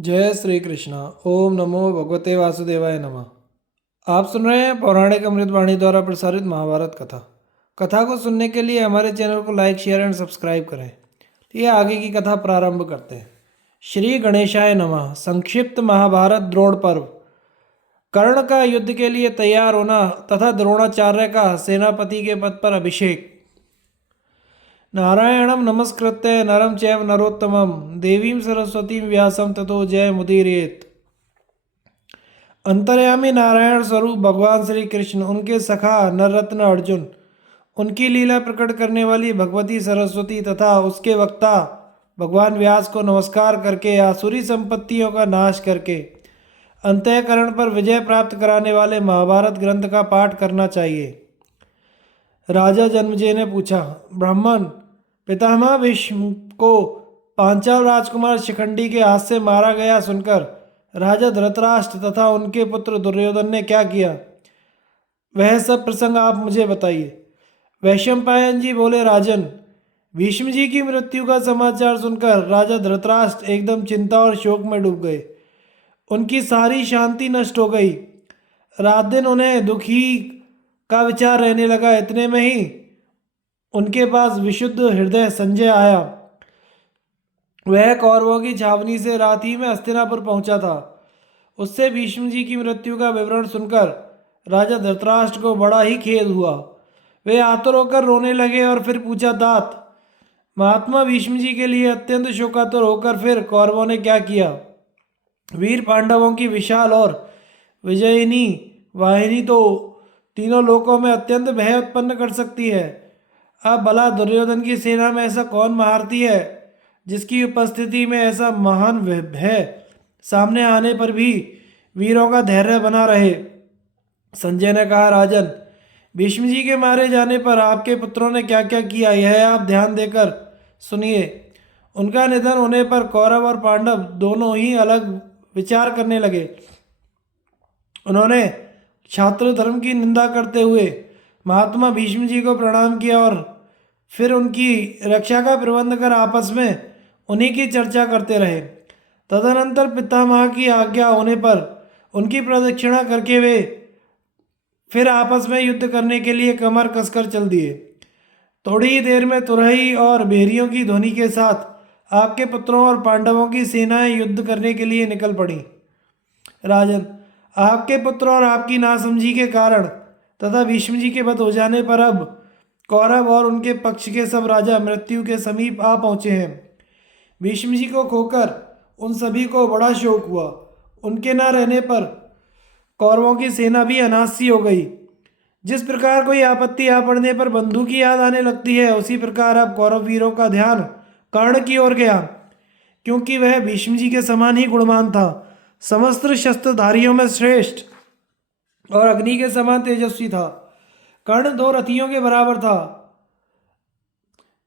जय श्री कृष्णा। ओम नमो भगवते वासुदेवाय नमः। आप सुन रहे हैं पौराणिक अमृतवाणी द्वारा प्रसारित महाभारत कथा। कथा को सुनने के लिए हमारे चैनल को लाइक शेयर एंड सब्सक्राइब करें। ये आगे की कथा प्रारंभ करते हैं। श्री गणेशाय नमः। संक्षिप्त महाभारत द्रोण पर्व। कर्ण का युद्ध के लिए तैयार होना तथा द्रोणाचार्य का सेनापति के पद पर अभिषेक। नारायणं नमस्कृत्य नरं चैव नरोत्तमं देवीं सरस्वतीं व्यासं ततो जय मुदीरयेत्। अंतर्यामी नारायण स्वरूप भगवान श्री कृष्ण, उनके सखा नररत्न अर्जुन, उनकी लीला प्रकट करने वाली भगवती सरस्वती तथा उसके वक्ता भगवान व्यास को नमस्कार करके आसुरी संपत्तियों का नाश करके अंतःकरण पर विजय प्राप्त कराने वाले महाभारत ग्रंथ का पाठ करना चाहिए। राजा जन्मेजय ने पूछा, ब्राह्मण, पितामह भीष्म को पांचाल राजकुमार शिखंडी के हाथ से मारा गया सुनकर राजा धृतराष्ट्र तथा उनके पुत्र दुर्योधन ने क्या किया, वह सब प्रसंग आप मुझे बताइए। वैशंपायन जी बोले, राजन, भीष्म जी की मृत्यु का समाचार सुनकर राजा धृतराष्ट्र एकदम चिंता और शोक में डूब गए। उनकी सारी शांति नष्ट हो गई। रात दिन उन्हें दुखी का विचार रहने लगा। इतने में ही उनके पास विशुद्ध हृदय संजय आया। वह कौरवों की छावनी से रात ही में हस्तिनापुर पहुंचा था। उससे भीष्म जी की मृत्यु का विवरण सुनकर राजा धृतराष्ट्र को बड़ा ही खेद हुआ। वे आतुर होकर रोने लगे और फिर पूछा, तात, महात्मा भीष्म जी के लिए अत्यंत शोकातुर होकर फिर कौरवों ने क्या किया। वीर पांडवों की विशाल और विजयिनी वाहिनी तो तीनों लोकों में अत्यंत भय उत्पन्न कर सकती है। अब भला दुर्योधन की सेना में ऐसा कौन महारथी है जिसकी उपस्थिति में ऐसा महान भय सामने आने पर भी वीरों का धैर्य बना रहे। संजय ने कहा, राजन, भीष्म जी के मारे जाने पर आपके पुत्रों ने क्या क्या किया, यह आप ध्यान देकर सुनिए। उनका निधन होने पर कौरव और पांडव दोनों ही अलग विचार करने लगे। उन्होंने छात्र धर्म की निंदा करते हुए महात्मा भीष्म जी को प्रणाम किया और फिर उनकी रक्षा का प्रबंध कर आपस में उन्हीं की चर्चा करते रहे। तदनंतर पितामह की आज्ञा होने पर उनकी प्रदक्षिणा करके वे फिर आपस में युद्ध करने के लिए कमर कसकर चल दिए। थोड़ी ही देर में तुरही और भेरियों की ध्वनि के साथ आपके पुत्रों और पांडवों की सेनाएं युद्ध करने के लिए निकल पड़ी। राजन, आपके पुत्र और आपकी नासमझी के कारण तथा भीष्म जी के वध हो जाने पर अब कौरव और उनके पक्ष के सब राजा मृत्यु के समीप आ पहुंचे हैं। भीष्म जी को खोकर उन सभी को बड़ा शोक हुआ। उनके न रहने पर कौरवों की सेना भी अनासी हो गई। जिस प्रकार कोई आपत्ति आ पड़ने पर बंधु की याद आने लगती है, उसी प्रकार अब कौरव वीरों का ध्यान कर्ण की ओर गया, क्योंकि वह भीष्म जी के समान ही गुणवान था, समस्त शस्त्रधारियों में श्रेष्ठ और अग्नि के समान तेजस्वी था। कर्ण 2 रथियों के बराबर था,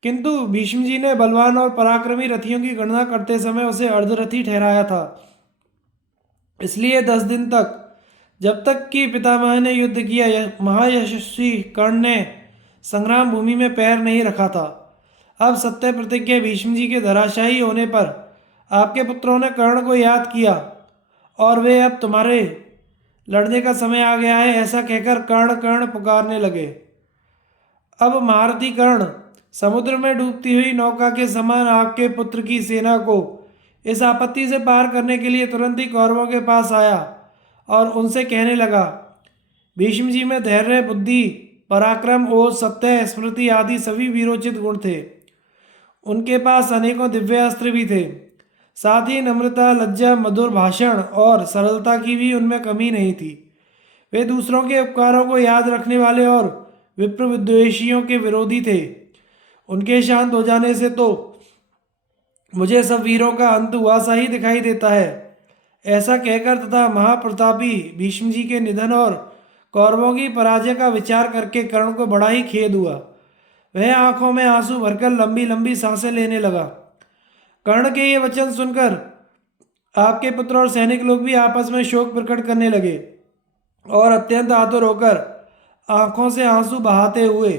किंतु भीष्म जी ने बलवान और पराक्रमी रथियों की गणना करते समय उसे अर्धरथी ठहराया था। इसलिए 10 दिन तक, जब तक कि पितामह ने युद्ध किया, महायशस्वी कर्ण ने संग्राम भूमि में पैर नहीं रखा था। अब सत्य प्रतिज्ञा भीष्म जी के धराशायी होने पर आपके पुत्रों ने कर्ण को याद किया और वे अब तुम्हारे लड़ने का समय आ गया है ऐसा कहकर कर्ण कर्ण पुकारने लगे। अब महारथी कर्ण समुद्र में डूबती हुई नौका के समान आपके पुत्र की सेना को इस आपत्ति से पार करने के लिए तुरंत ही कौरवों के पास आया और उनसे कहने लगा, भीष्म जी में धैर्य, बुद्धि, पराक्रम, ओज, सत्य, स्मृति आदि सभी वीरोचित गुण थे। उनके पास अनेकों दिव्य अस्त्र भी थे। साथ ही नम्रता, लज्जा, मधुर भाषण और सरलता की भी उनमें कमी नहीं थी। वे दूसरों के उपकारों को याद रखने वाले और विप्र विद्वेषियों के विरोधी थे। उनके शांत हो जाने से तो मुझे सब वीरों का अंत हुआ सा ही दिखाई देता है। ऐसा कहकर तथा महाप्रतापी भीष्म जी के निधन और कौरवों की पराजय का विचार करके कर्ण को बड़ा ही खेद हुआ। वह आंखों में आंसू भरकर लंबी लंबी सांसें लेने लगा। कर्ण के ये वचन सुनकर आपके पुत्र और सैनिक लोग भी आपस में शोक प्रकट करने लगे और अत्यंत आतुर होकर आंखों से आंसू बहाते हुए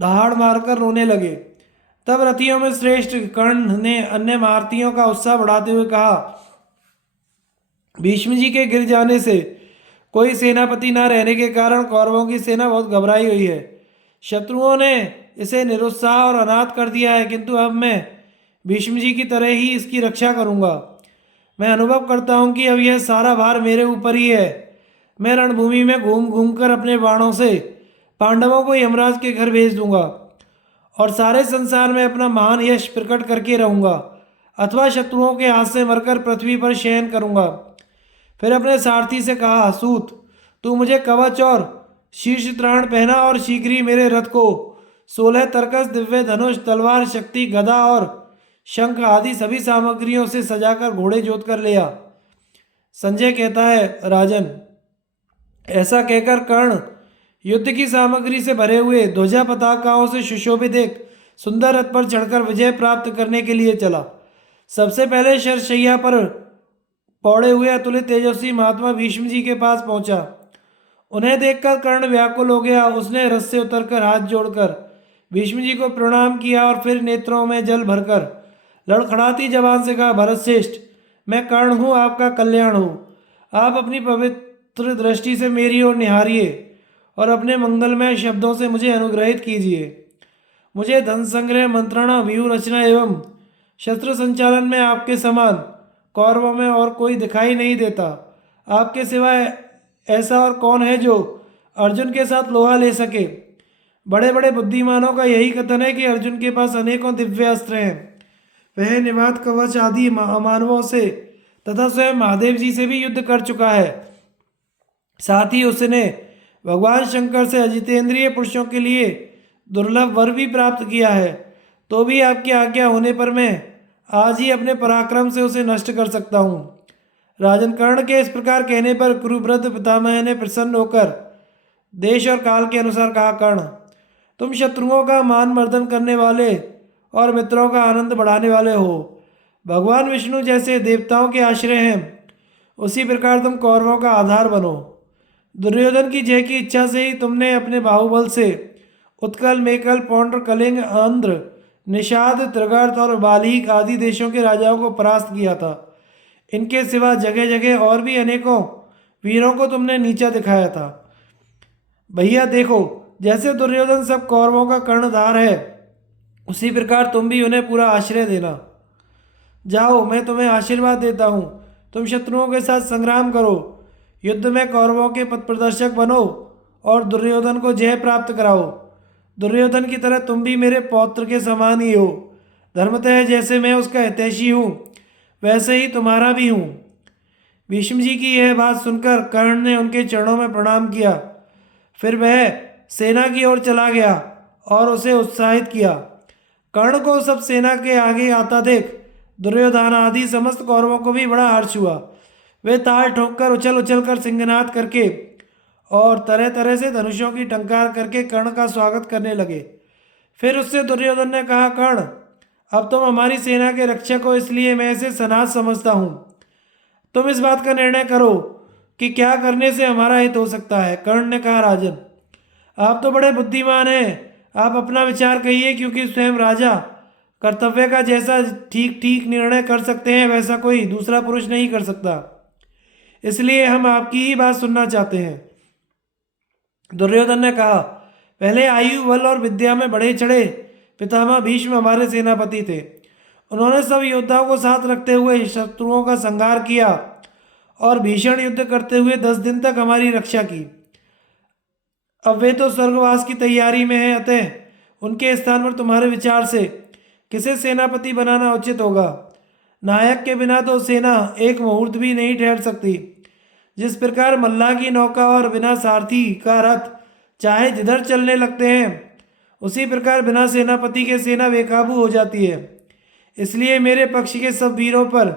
दहाड़ मारकर रोने लगे। तब रथियों में श्रेष्ठ कर्ण ने अन्य महारथियों का उत्साह बढ़ाते हुए कहा, भीष्म जी के गिर जाने से कोई सेनापति न रहने के कारण कौरवों की सेना बहुत घबराई हुई है। शत्रुओं ने इसे निरुत्साह और अनाथ कर दिया है, किंतु अब मैं भीष्म जी की तरह ही इसकी रक्षा करूंगा। मैं अनुभव करता हूं कि अब यह सारा भार मेरे ऊपर ही है। मैं रणभूमि में घूम घूम कर अपने बाणों से पांडवों को यमराज के घर भेज दूंगा और सारे संसार में अपना महान यश प्रकट करके रहूंगा, अथवा शत्रुओं के हाथ से मरकर पृथ्वी पर शयन करूंगा। फिर अपने सारथी से कहा, सूत, तू मुझे कवच और शीर्ष त्राण पहना और शीघ्र ही मेरे रथ को 16 तरकस, दिव्य धनुष, तलवार, शक्ति, गदा और शंख आदि सभी सामग्रियों से सजाकर घोड़े जोत कर ले आ। संजय कहता है, राजन, ऐसा कहकर कर्ण युद्ध की सामग्री से भरे हुए ध्वजा पताकाओं से सुशोभित एक सुंदर रथ पर चढ़कर विजय प्राप्त करने के लिए चला। सबसे पहले शरशैया पर पौड़े हुए अतुलित तेजस्वी महात्मा भीष्म जी के पास पहुंचा। उन्हें देखकर कर्ण व्याकुल हो गया। उसने रथ से उतरकर हाथ जोड़कर भीष्म जी को प्रणाम किया और फिर नेत्रों में जल भरकर लड़खड़ाती जबान से कहा, भरत श्रेष्ठ, मैं कर्ण हूँ, आपका कल्याण हो। आप अपनी पवित्र दृष्टि से मेरी ओर निहारिए और अपने मंगलमय शब्दों से मुझे अनुग्रहित कीजिए। मुझे धन संग्रह, मंत्रणा, व्यूह रचना एवं शस्त्र संचालन में आपके समान कौरवों में और कोई दिखाई नहीं देता। आपके सिवाय ऐसा और कौन है जो अर्जुन के साथ लोहा ले सके। बड़े बड़े बुद्धिमानों का यही कथन है कि अर्जुन के पास अनेकों दिव्य अस्त्र हैं। वह निवात कवच आदि अमानवों से तथा स्वयं महादेव जी से भी युद्ध कर चुका है। साथ ही उसने भगवान शंकर से अजितेंद्रिय पुरुषों के लिए दुर्लभ वर भी प्राप्त किया है। तो भी आपकी आज्ञा होने पर मैं आज ही अपने पराक्रम से उसे नष्ट कर सकता हूँ। राजन, कर्ण के इस प्रकार कहने पर कुरुवृद्ध पितामह ने प्रसन्न होकर देश और काल के अनुसार कहा, कर्ण, तुम शत्रुओं का मान मर्दन करने वाले और मित्रों का आनंद बढ़ाने वाले हो। भगवान विष्णु जैसे देवताओं के आश्रय हैं, उसी प्रकार तुम कौरवों का आधार बनो। दुर्योधन की जय की इच्छा से ही तुमने अपने बाहुबल से उत्कल, मेकल, पौंड्र, कलिंग, आंध्र, निषाद, त्रिगर्त और बालीक आदि देशों के राजाओं को परास्त किया था। इनके सिवा जगह जगह और भी अनेकों वीरों को तुमने नीचा दिखाया था। भैया देखो, जैसे दुर्योधन सब कौरवों का कर्णधार है, उसी प्रकार तुम भी उन्हें पूरा आश्रय देना। जाओ, मैं तुम्हें आशीर्वाद देता हूँ। तुम शत्रुओं के साथ संग्राम करो, युद्ध में कौरवों के पथ प्रदर्शक बनो और दुर्योधन को जय प्राप्त कराओ। दुर्योधन की तरह तुम भी मेरे पौत्र के समान ही हो। धर्मतः जैसे मैं उसका हितैषी हूँ, वैसे ही तुम्हारा भी हूँ। भीष्म जी की यह बात सुनकर कर्ण ने उनके चरणों में प्रणाम किया। फिर वह सेना की ओर चला गया और उसे उत्साहित किया। कर्ण को सब सेना के आगे आता देख दुर्योधन आदि समस्त कौरवों को भी बड़ा हर्ष हुआ। वे ताल ठोंककर उछल उछल कर सिंहनाद करके और तरह तरह से धनुषों की टंकार करके कर्ण का स्वागत करने लगे। फिर उससे दुर्योधन ने कहा, कर्ण, अब तुम हमारी सेना के रक्षक हो, इसलिए मैं इसे सनाथ समझता हूँ। तुम इस बात का निर्णय करो कि क्या करने से हमारा हित हो सकता है। कर्ण ने कहा, राजन, आप तो बड़े बुद्धिमान हैं, आप अपना विचार कहिए, क्योंकि स्वयं राजा कर्तव्य का जैसा ठीक ठीक निर्णय कर सकते हैं, वैसा कोई दूसरा पुरुष नहीं कर सकता। इसलिए हम आपकी ही बात सुनना चाहते हैं। दुर्योधन ने कहा, पहले आयु, बल और विद्या में बढ़े चढ़े पितामह भीष्म हमारे सेनापति थे। उन्होंने सब योद्धाओं को साथ रखते हुए शत्रुओं का संहार किया और भीषण युद्ध करते हुए 10 दिन तक हमारी रक्षा की। अब वे तो स्वर्गवास की तैयारी में हैं, अतः उनके स्थान पर तुम्हारे विचार से किसे सेनापति बनाना उचित होगा। नायक के बिना तो सेना एक मुहूर्त भी नहीं ठहर सकती। जिस प्रकार मल्लाह की नौका और बिना सारथी का रथ चाहे जिधर चलने लगते हैं, उसी प्रकार बिना सेनापति के सेना बेकाबू हो जाती है। इसलिए मेरे पक्ष के सब वीरों पर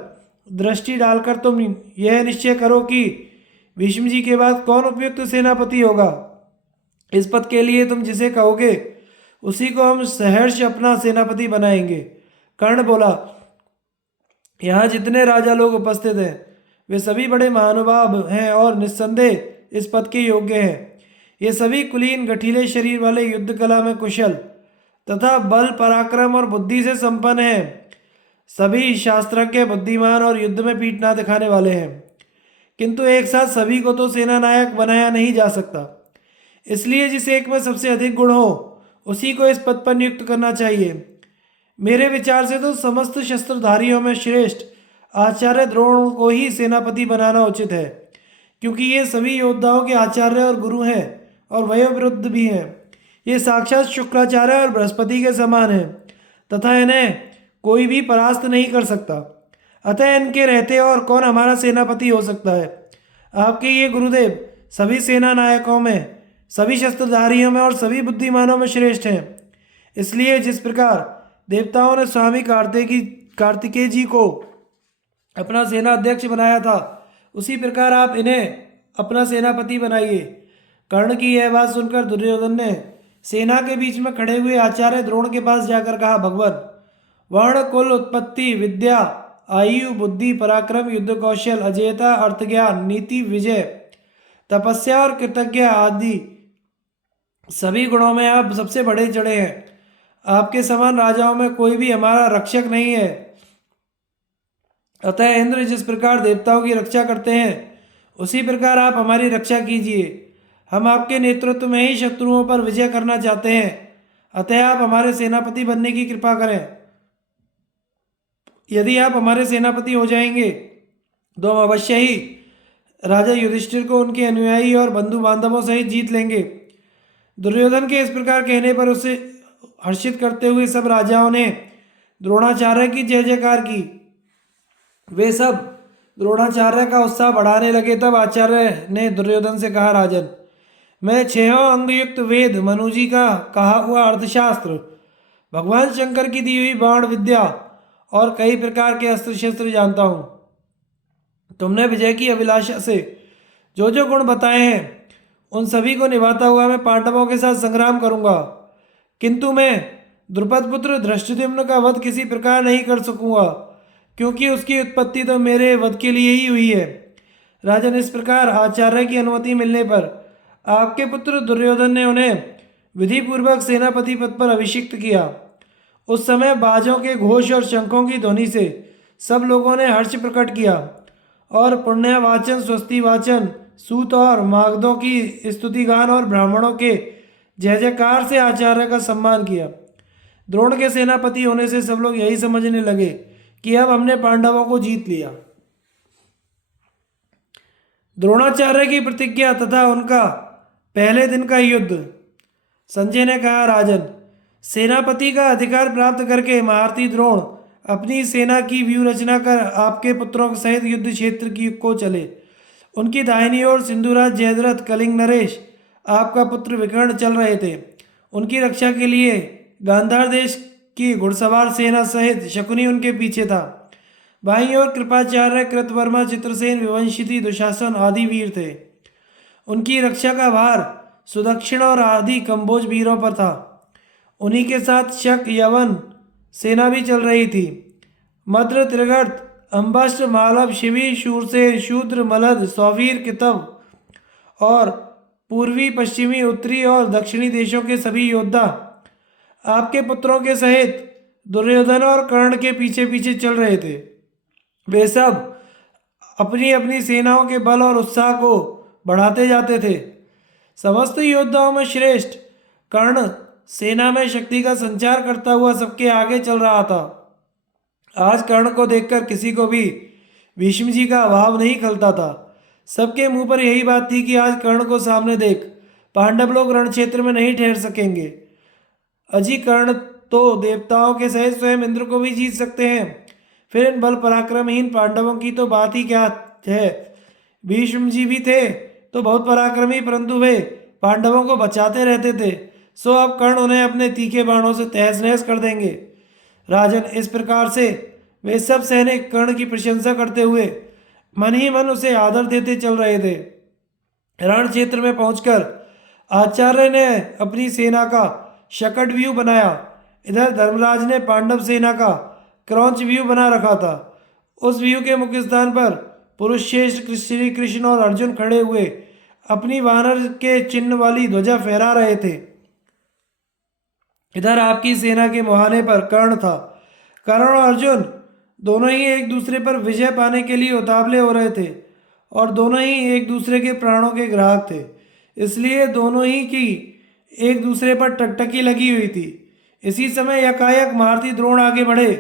दृष्टि डालकर तुम यह निश्चय करो कि भीष्म जी के बाद कौन उपयुक्त सेनापति होगा। इस पद के लिए तुम जिसे कहोगे उसी को हम सहर्ष अपना सेनापति बनाएंगे। कर्ण बोला, यहाँ जितने राजा लोग उपस्थित हैं, वे सभी बड़े महानुभाव हैं और निस्संदेह इस पद के योग्य हैं। ये सभी कुलीन, गठीले शरीर वाले, युद्ध कला में कुशल तथा बल, पराक्रम और बुद्धि से संपन्न हैं। सभी शास्त्रज्ञ, बुद्धिमान और युद्ध में पीठ ना दिखाने वाले हैं। किंतु एक साथ सभी को तो सेना नायक बनाया नहीं जा सकता। इसलिए जिस एक में सबसे अधिक गुण हो उसी को इस पद पर नियुक्त करना चाहिए। मेरे विचार से तो समस्त शस्त्रधारियों में श्रेष्ठ आचार्य द्रोण को ही सेनापति बनाना उचित है, क्योंकि ये सभी योद्धाओं के आचार्य और गुरु हैं और वयोवृद्ध भी हैं। ये साक्षात शुक्राचार्य और बृहस्पति के समान हैं तथा इन्हें कोई भी परास्त नहीं कर सकता। अतः इनके रहते और कौन हमारा सेनापति हो सकता है। आपके ये गुरुदेव सभी सेना नायकों में, सभी शस्त्रधारियों में और सभी बुद्धिमानों में श्रेष्ठ हैं। इसलिए जिस प्रकार देवताओं ने स्वामी कार्तिकेय जी को अपना सेना अध्यक्ष बनाया था, उसी प्रकार आप इन्हें अपना सेनापति बनाइए। कर्ण की यह बात सुनकर दुर्योधन ने सेना के बीच में खड़े हुए आचार्य द्रोण के पास जाकर कहा, भगवान, वर्ण, कुल, उत्पत्ति, विद्या, आयु, बुद्धि, पराक्रम, युद्ध कौशल, अजेयता, अर्थ ज्ञान, नीति, विजय, तपस्या और कृतज्ञ आदि सभी गुणों में आप सबसे बढ़े चढ़े हैं। आपके समान राजाओं में कोई भी हमारा रक्षक नहीं है। अतः इंद्र जिस प्रकार देवताओं की रक्षा करते हैं उसी प्रकार आप हमारी रक्षा कीजिए। हम आपके नेतृत्व में ही शत्रुओं पर विजय करना चाहते हैं। अतः आप हमारे सेनापति बनने की कृपा करें। यदि आप हमारे सेनापति हो जाएंगे तो हम अवश्य ही राजा युधिष्ठिर को उनके अनुयायी और बंधु बांधवों सहित जीत लेंगे। दुर्योधन के इस प्रकार कहने पर उसे हर्षित करते हुए सब राजाओं ने द्रोणाचार्य की जय जयकार की। वे सब द्रोणाचार्य का उत्साह बढ़ाने लगे। तब आचार्य ने दुर्योधन से कहा, राजन, मैं 6 अंग युक्त वेद, मनु जी का कहा हुआ अर्थशास्त्र, भगवान शंकर की दी हुई बाण विद्या और कई प्रकार के अस्त्र शस्त्र जानता हूँ। तुमने विजय की अभिलाषा से जो जो गुण बताए हैं उन सभी को निभाता हुआ मैं पांडवों के साथ संग्राम करूंगा, किंतु मैं द्रुपद पुत्र धृष्टद्युम्न का वध किसी प्रकार नहीं कर सकूंगा, क्योंकि उसकी उत्पत्ति तो मेरे वध के लिए ही हुई है। राजन, इस प्रकार आचार्य की अनुमति मिलने पर आपके पुत्र दुर्योधन ने उन्हें विधि पूर्वक सेनापति पद पर अभिषिक्त किया। उस समय बाजों के घोष और शंखों की ध्वनि से सब लोगों ने हर्ष प्रकट किया और पुण्यवाचन, स्वस्ति वाचन, सूत और मागधों की स्तुतिगान और ब्राह्मणों के जय जयकार से आचार्य का सम्मान किया। द्रोण के सेनापति होने से सब लोग यही समझने लगे कि अब हमने पांडवों को जीत लिया। द्रोणाचार्य की प्रतिज्ञा तथा उनका पहले दिन का युद्ध। संजय ने कहा, राजन, सेनापति का अधिकार प्राप्त करके महारथी द्रोण अपनी सेना की व्यूह रचना कर आपके पुत्रों सहित युद्ध क्षेत्र की को चले। उनकी दाहिनी ओर सिंधुराज जयद्रथ, कलिंग नरेश, आपका पुत्र विकर्ण चल रहे थे। उनकी रक्षा के लिए गांधार देश की घुड़सवार सेना सहित शकुनी उनके पीछे था। बाईं ओर कृपाचार्य, कृतवर्मा, चित्रसेन, विवंशिति, दुशासन आदि वीर थे। उनकी रक्षा का भार सुदक्षिण और आदि कंबोज वीरों पर था। उन्हीं के साथ शक, यवन सेना भी चल रही थी। मद्र, त्रिगर्त, अम्बष्ट, मालव, शिवी, शूरसेन, शूद्र, मलद, सौवीर, कितव और पूर्वी, पश्चिमी, उत्तरी और दक्षिणी देशों के सभी योद्धा आपके पुत्रों के सहित दुर्योधन और कर्ण के पीछे पीछे चल रहे थे। वे सब अपनी अपनी सेनाओं के बल और उत्साह को बढ़ाते जाते थे। समस्त योद्धाओं में श्रेष्ठ कर्ण सेना में शक्ति का संचार करता हुआ सबके आगे चल रहा था। आज कर्ण को देखकर किसी को भी भीष्म जी का अभाव नहीं खलता था। सबके मुंह पर यही बात थी कि आज कर्ण को सामने देख पांडव लोग रण क्षेत्र में नहीं ठहर सकेंगे। अजी कर्ण तो देवताओं के सहित स्वयं इंद्र को भी जीत सकते हैं, फिर इन बल पराक्रमहीन पांडवों की तो बात ही क्या है। भीष्म जी भी थे तो बहुत पराक्रमी, परंतु वे पांडवों को बचाते रहते थे। सो अब कर्ण उन्हें अपने तीखे बाणों से तहस नहस कर देंगे। राजन, इस प्रकार से वे सब सैनिक कर्ण की प्रशंसा करते हुए मन ही मन उसे आदर देते चल रहे थे। रण क्षेत्र में पहुंचकर आचार्य ने अपनी सेना का शकट व्यू बनाया। इधर धर्मराज ने पांडव सेना का क्रौंच व्यू बना रखा था। उस व्यू के मुख्य स्थान पर पुरुष श्रेष्ठ श्री कृष्ण और अर्जुन खड़े हुए अपनी वानर के चिन्ह वाली ध्वजा फहरा रहे थे। इधर आपकी सेना के मुहाने पर कर्ण था। कर्ण और अर्जुन दोनों ही एक दूसरे पर विजय पाने के लिए उतावले हो रहे थे और दोनों ही एक दूसरे के प्राणों के ग्राहक थे, इसलिए दोनों ही की एक दूसरे पर टकटकी लगी हुई थी। इसी समय यकायक महारथी द्रोण आगे बढ़े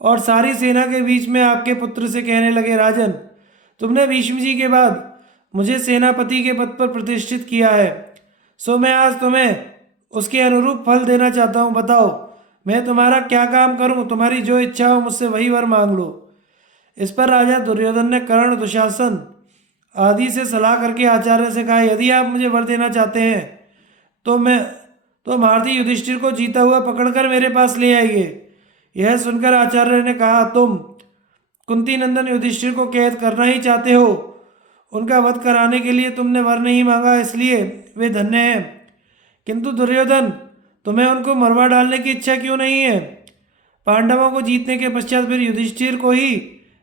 और सारी सेना के बीच में आपके पुत्र से कहने लगे, राजन, तुमने भीष्म जी के बाद मुझे सेनापति के पद पर प्रतिष्ठित किया है, सो मैं आज तुम्हें उसके अनुरूप फल देना चाहता हूँ। बताओ, मैं तुम्हारा क्या काम करूँ? तुम्हारी जो इच्छा हो मुझसे वही वर मांग लो। इस पर राजा दुर्योधन ने कर्ण, दुशासन आदि से सलाह करके आचार्य से कहा, यदि आप मुझे वर देना चाहते हैं तो महारथी युधिष्ठिर को जीता हुआ पकड़कर मेरे पास ले आइए। यह सुनकर आचार्य ने कहा, तुम कुंती नंदन युधिष्ठिर को कैद करना ही चाहते हो। उनका वध कराने के लिए तुमने वर नहीं मांगा, इसलिए वे धन्य हैं। किंतु दुर्योधन, तुम्हें उनको मरवा डालने की इच्छा क्यों नहीं है? पांडवों को जीतने के पश्चात फिर युधिष्ठिर को ही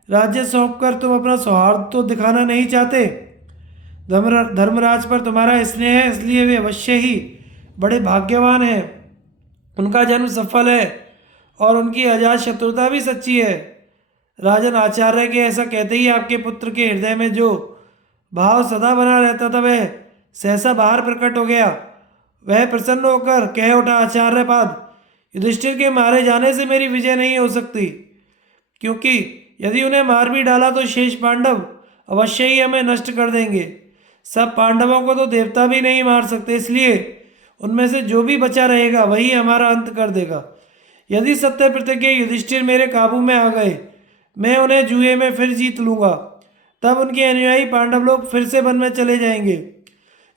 राज्य सौंपकर तुम अपना सौहार्द तो दिखाना नहीं चाहते। धर्मराज पर तुम्हारा स्नेह है, इसलिए वे अवश्य ही बड़े भाग्यवान हैं। उनका जन्म सफल है और उनकी अजात शत्रुता भी सच्ची है। राजन, आचार्य के ऐसा कहते ही आपके पुत्र के हृदय में जो भाव सदा बना रहता था वह सहसा बाहर प्रकट हो गया। वह प्रसन्न होकर कह उठा, आचार्यपाद, युधिष्ठिर के मारे जाने से मेरी विजय नहीं हो सकती, क्योंकि यदि उन्हें मार भी डाला तो शेष पांडव अवश्य ही हमें नष्ट कर देंगे। सब पांडवों को तो देवता भी नहीं मार सकते, इसलिए उनमें से जो भी बचा रहेगा वही हमारा अंत कर देगा। यदि सत्य प्रतिज्ञ युधिष्ठिर मेरे काबू में आ गए, मैं उन्हें जुए में फिर जीत लूंगा। तब उनके अनुयायी पांडव लोग फिर से वन में चले जाएंगे।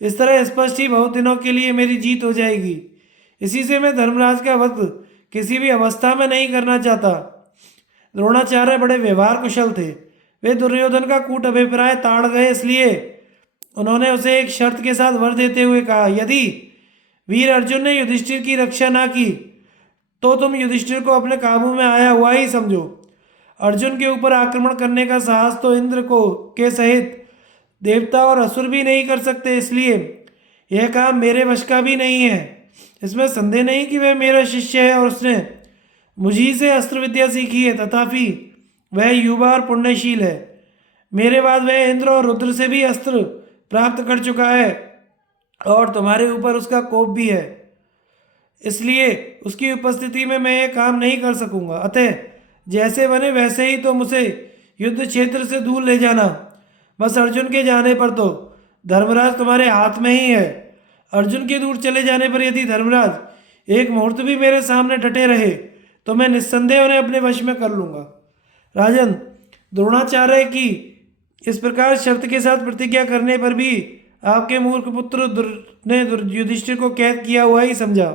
इस तरह स्पष्ट ही बहुत दिनों के लिए मेरी जीत हो जाएगी। इसी से मैं धर्मराज का वध किसी भी अवस्था में नहीं करना चाहता। द्रोणाचार्य बड़े व्यवहार कुशल थे। वे दुर्योधन का कूट अभिप्राय ताड़ गए, इसलिए उन्होंने उसे एक शर्त के साथ वर देते हुए कहा, यदि वीर अर्जुन ने युधिष्ठिर की रक्षा ना की तो तुम युधिष्ठिर को अपने काबू में आया हुआ ही समझो। अर्जुन के ऊपर आक्रमण करने का साहस तो इंद्र को के सहित देवता और असुर भी नहीं कर सकते, इसलिए यह काम मेरे वश का भी नहीं है। इसमें संदेह नहीं कि वह मेरा शिष्य है और उसने मुझी से अस्त्र विद्या सीखी है, तथापि वह युवा और पुण्यशील है। मेरे बाद वह इंद्र और रुद्र से भी अस्त्र प्राप्त कर चुका है और तुम्हारे ऊपर उसका कोप भी है, इसलिए उसकी उपस्थिति में मैं यह काम नहीं कर सकूंगा। अतः जैसे बने वैसे ही तुम उसे युद्ध क्षेत्र से दूर ले जाना। बस अर्जुन के जाने पर तो धर्मराज तुम्हारे हाथ में ही है। अर्जुन के दूर चले जाने पर यदि धर्मराज एक मुहूर्त भी मेरे सामने डटे रहे तो मैं निस्संदेह उन्हें अपने वश में कर लूंगा। राजन, द्रोणाचार्य की इस प्रकार शर्त के साथ प्रतिज्ञा करने पर भी आपके मूर्ख पुत्र ने युधिष्ठिर को कैद किया हुआ ही समझा।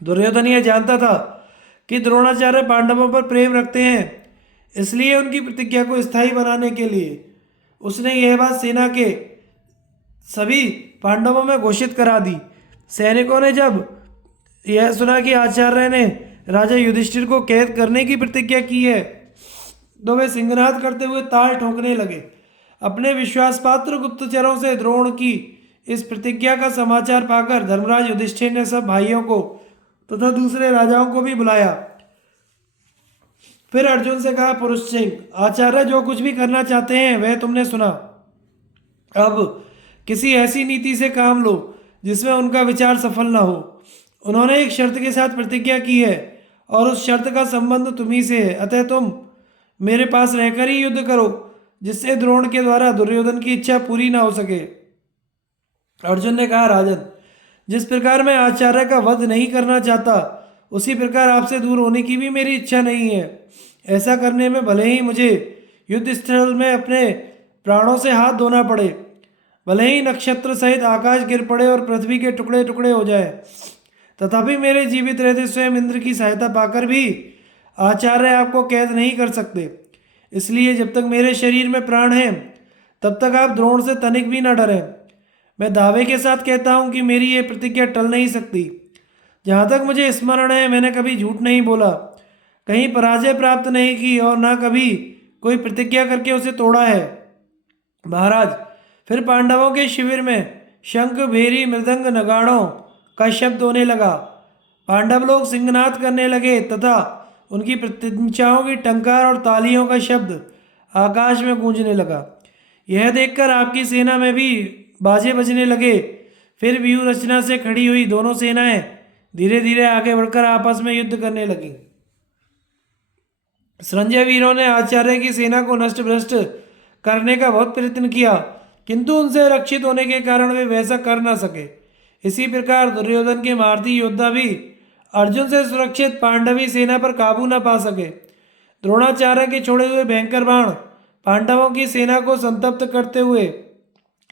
दुर्योधन यह जानता था कि द्रोणाचार्य पांडवों पर प्रेम रखते हैं, इसलिए उनकी प्रतिज्ञा को स्थायी बनाने के लिए उसने यह बात सेना के सभी पांडवों में घोषित करा दी। सैनिकों ने जब यह सुना कि आचार्य ने राजा युधिष्ठिर को कैद करने की प्रतिज्ञा की है तो वे सिंहनाद करते हुए ताल ठोंकने लगे। अपने विश्वासपात्र गुप्तचरों से द्रोण की इस प्रतिज्ञा का समाचार पाकर धर्मराज युधिष्ठिर ने सब भाइयों को तथा दूसरे राजाओं को भी बुलाया। फिर अर्जुन से कहा, पुरुष सिंह, आचार्य जो कुछ भी करना चाहते हैं वह तुमने सुना। अब किसी ऐसी नीति से काम लो जिसमें उनका विचार सफल ना हो। उन्होंने एक शर्त के साथ प्रतिज्ञा की है और उस शर्त का संबंध तुम्ही से है, अतः तुम मेरे पास रहकर ही युद्ध करो, जिससे द्रोण के द्वारा दुर्योधन की इच्छा पूरी ना हो सके। अर्जुन ने कहा, राजन, जिस प्रकार मैं आचार्य का वध नहीं करना चाहता उसी प्रकार आपसे दूर होने की भी मेरी इच्छा नहीं है। ऐसा करने में भले ही मुझे युद्ध स्थल में अपने प्राणों से हाथ धोना पड़े, भले ही नक्षत्र सहित आकाश गिर पड़े और पृथ्वी के टुकड़े टुकड़े हो जाए, तथापि मेरे जीवित रहते स्वयं इंद्र की सहायता पाकर भी आचार्य आपको कैद नहीं कर सकते। इसलिए जब तक मेरे शरीर में प्राण है तब तक आप द्रोण से तनिक भी न डरें। मैं दावे के साथ कहता हूँ कि मेरी ये प्रतिज्ञा टल नहीं सकती। जहाँ तक मुझे स्मरण है मैंने कभी झूठ नहीं बोला, कहीं पराजय प्राप्त नहीं की और न कभी कोई प्रतिज्ञा करके उसे तोड़ा है। महाराज, फिर पांडवों के शिविर में शंख, भेरी, मृदंग, नगाड़ों का शब्द होने लगा। पांडव लोग सिंहनाद करने लगे तथा उनकी प्रतिज्ञाओं की टंकार और तालियों का शब्द आकाश में गूंजने लगा। यह देखकर आपकी सेना में भी बाजे बजने लगे। फिर व्यूह रचना से खड़ी हुई दोनों सेनाएं धीरे धीरे आगे बढ़कर आपस में युद्ध करने लगी। संजय वीरों ने आचार्य की सेना को नष्ट भ्रष्ट करने का बहुत प्रयत्न किया, किंतु उनसे रक्षित होने के कारण वे वैसा कर न सके। इसी प्रकार दुर्योधन के महारथी योद्धा भी अर्जुन से सुरक्षित पांडवी सेना पर काबू न पा सके। द्रोणाचार्य के छोड़े हुए भयंकर बाण पांडवों की सेना को संतप्त करते हुए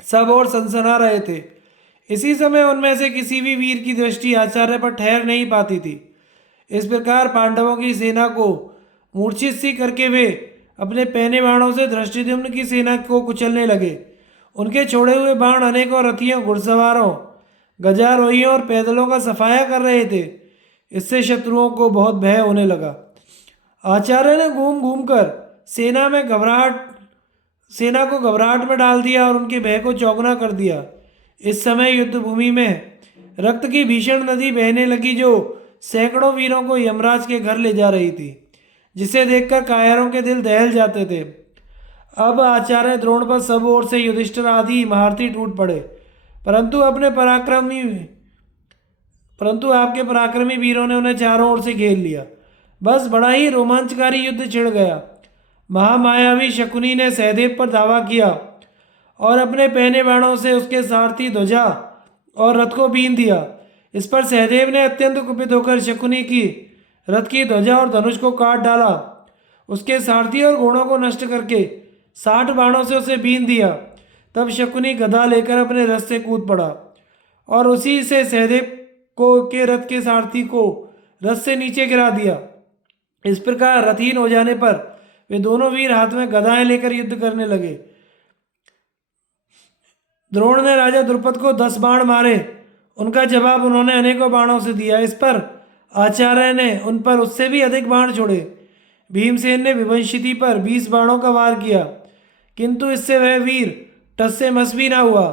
सब ओर सनसना रहे थे। इसी समय उनमें से किसी भी वीर की दृष्टि आचार्य पर ठहर नहीं पाती थी। इस प्रकार पांडवों की सेना को मूर्छित सी करके वे अपने पहने बाणों से धृष्टद्युम्न की सेना को कुचलने लगे। उनके छोड़े हुए बाण अनेकों रथियों, घुड़सवारों, गजारोहियों और पैदलों का सफाया कर रहे थे। इससे शत्रुओं को बहुत भय होने लगा। आचार्य ने घूम घूम कर सेना को घबराहट में डाल दिया और उनके भय को चौगुना कर दिया। इस समय युद्ध भूमि में रक्त की भीषण नदी बहने लगी, जो सैकड़ों वीरों को यमराज के घर ले जा रही थी, जिसे देखकर कायरों के दिल दहल जाते थे। अब आचार्य द्रोण पर सब ओर से युधिष्ठिर आदि महारथी टूट पड़े, परंतु आपके पराक्रमी वीरों ने उन्हें चारों ओर से घेर लिया। बस बड़ा ही रोमांचकारी युद्ध छिड़ गया। महामायावी शकुनी ने सहदेव पर धावा किया और अपने पहने बाणों से उसके सारथी, ध्वजा और रथ को बीन दिया। इस पर सहदेव ने अत्यंत कुपित होकर शकुनी की रथ की ध्वजा और धनुष को काट डाला। उसके सारथी और घोड़ों को नष्ट करके 60 बाणों से उसे बीन दिया। तब शकुनी गदा लेकर अपने रथ से कूद पड़ा और उसी से सहदेव के रथ के सारथी को रथ से नीचे गिरा दिया। इस प्रकार रथहीन हो जाने पर वे दोनों वीर हाथ में गदाएं लेकर युद्ध करने लगे। द्रोण ने राजा द्रुपद को 10 बाण मारे। उनका जवाब उन्होंने अनेकों बाणों से दिया। इस पर आचार्य ने उन पर उससे भी अधिक बाण छोड़े। भीमसेन ने विभंशिति पर 20 बाणों का वार किया, किंतु इससे वह वीर टस से मस भी ना हुआ।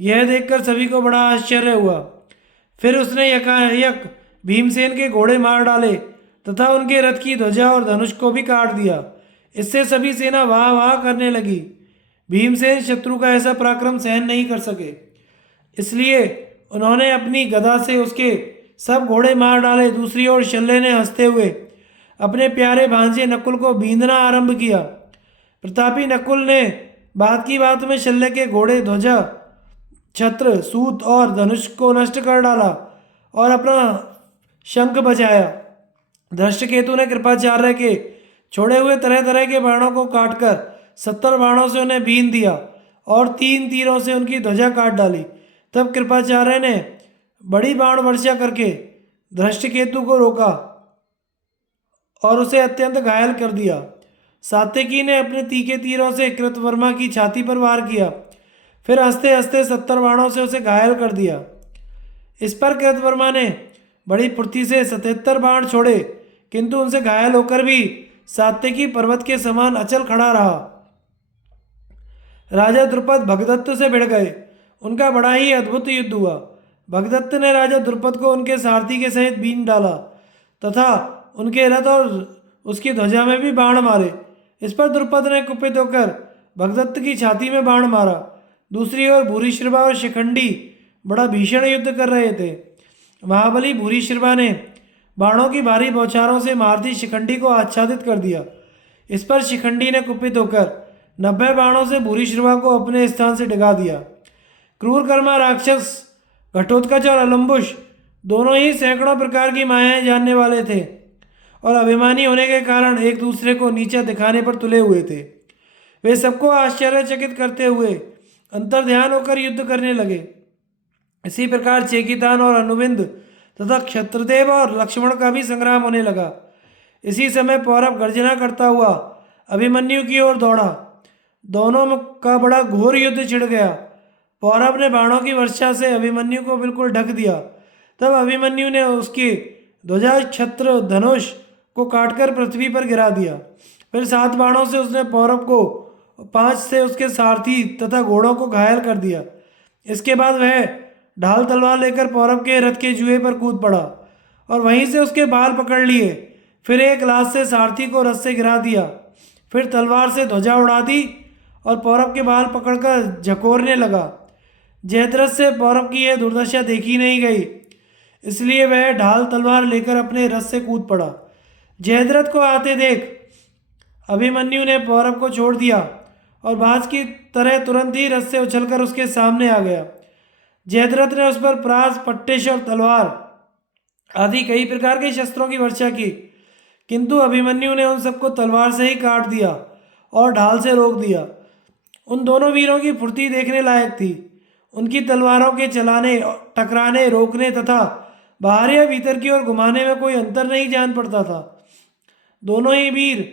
यह देखकर सभी को बड़ा आश्चर्य हुआ। फिर उसने यकायक भीमसेन के घोड़े मार डाले तथा उनके रथ की ध्वजा और धनुष को भी काट दिया। इससे सभी सेना वाह वाह करने लगी। भीमसेन शत्रु का ऐसा पराक्रम सहन नहीं कर सके, इसलिए उन्होंने अपनी गदा से उसके सब घोड़े मार डाले। दूसरी ओर शल्य ने हंसते हुए अपने प्यारे भांजे नकुल को बींधना आरंभ किया। प्रतापी नकुल ने बात की बात में शल्य के घोड़े, ध्वजा, छत्र, सूत और धनुष को नष्ट कर डाला और अपना शंख बजाया। धृष्टकेतु ने कृपाचार्य के छोड़े हुए तरह तरह के बाणों को काटकर 70 बाणों से उन्हें बीन दिया और 3 तीरों से उनकी ध्वजा काट डाली। तब कृपाचार्य ने बड़ी बाण वर्षा करके धृष्टकेतु को रोका और उसे अत्यंत घायल कर दिया। सात्यकी ने अपने तीखे तीरों से कृतवर्मा की छाती पर वार किया, फिर हंसते हंसते 70 बाणों से उसे घायल कर दिया। इस पर कृतवर्मा ने बड़ी फुर्ती से 77 बाण छोड़े, किंतु उनसे घायल होकर भी सात्यकी पर्वत के समान अचल खड़ा रहा। राजा द्रुपद भगदत्त से भिड़ गए। उनका बड़ा ही अद्भुत युद्ध हुआ। भगदत्त ने राजा द्रुपद को उनके सारथी के सहित बीन डाला तथा उनके रथ और उसकी ध्वजा में भी बाण मारे। इस पर द्रुपद ने कुपित होकर भगदत्त की छाती में बाण मारा। दूसरी ओर भूरिश्रवा और शिखंडी बड़ा भीषण युद्ध कर रहे थे। महाबली भूरिश्रवा ने बाणों की भारी बौछारों से महारथी शिखंडी को आच्छादित कर दिया। इस पर शिखंडी ने कुपित होकर 90 बाणों से भूरिश्रवा को अपने स्थान से डिगा दिया। क्रूरकर्मा राक्षस घटोत्कच और अलम्बुश दोनों ही सैकड़ों प्रकार की मायाएं जानने वाले थे और अभिमानी होने के कारण एक दूसरे को नीचा दिखाने पर तुले हुए थे। वे सबको आश्चर्यचकित करते हुए अंतर्ध्यान होकर युद्ध करने लगे। इसी प्रकार चेकितान और अनुविंद तथा क्षत्रदेव और लक्ष्मण का भी संग्राम होने लगा। इसी समय पौरव गर्जना करता हुआ अभिमन्यु की ओर दौड़ा। दोनों का बड़ा घोर युद्ध छिड़ गया। पौरव ने बाणों की वर्षा से अभिमन्यु को बिल्कुल ढक दिया। तब अभिमन्यु ने उसकी ध्वजा, छत्र, धनुष को काटकर पृथ्वी पर गिरा दिया। फिर 7 बाणों से उसने पौरव को, 5 से उसके सारथी तथा घोड़ों को घायल कर दिया। इसके बाद वह ढाल तलवार लेकर पौरव के रथ के जुए पर कूद पड़ा और वहीं से उसके बाल पकड़ लिए। फिर एक लात से सारथी को रथ से गिरा दिया। फिर तलवार से ध्वजा उड़ा दी और पौरव के बाल पकड़कर झकोरने लगा। जयद्रथ से पौरव की यह दुर्दशा देखी नहीं गई, इसलिए वह ढाल तलवार लेकर अपने रथ से कूद पड़ा। जयद्रथ को आते देख अभिमन्यु ने पौरव को छोड़ दिया और बाज की तरह तुरंत ही रथ से उछलकर उसके सामने आ गया। जयद्रथ ने उस पर प्रास, पट्टेश और तलवार आदि कई प्रकार के शस्त्रों की वर्षा की, किंतु अभिमन्यु ने उन सबको तलवार से ही काट दिया और ढाल से रोक दिया। उन दोनों वीरों की फुर्ती देखने लायक थी। उनकी तलवारों के चलाने, टकराने, रोकने तथा बाहर या भीतर की ओर घुमाने में कोई अंतर नहीं जान पड़ता था। दोनों ही वीर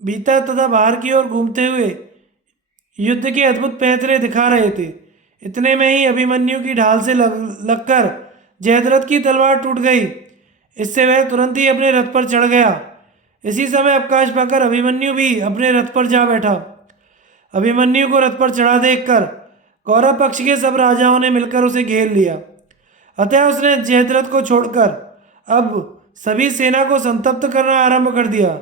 भीतर तथा बाहर की ओर घूमते हुए युद्ध के अद्भुत पैंतरे दिखा रहे थे। इतने में ही अभिमन्यु की ढाल से लगकर जयद्रथ की तलवार टूट गई। इससे वह तुरंत ही अपने रथ पर चढ़ गया। इसी समय अवकाश पाकर अभिमन्यु भी अपने रथ पर जा बैठा। अभिमन्यु को रथ पर चढ़ा देखकर कौरव पक्ष के सब राजाओं ने मिलकर उसे घेर लिया। अतः उसने जयद्रथ को छोड़कर अब सभी सेना को संतप्त करना आरंभ कर दिया।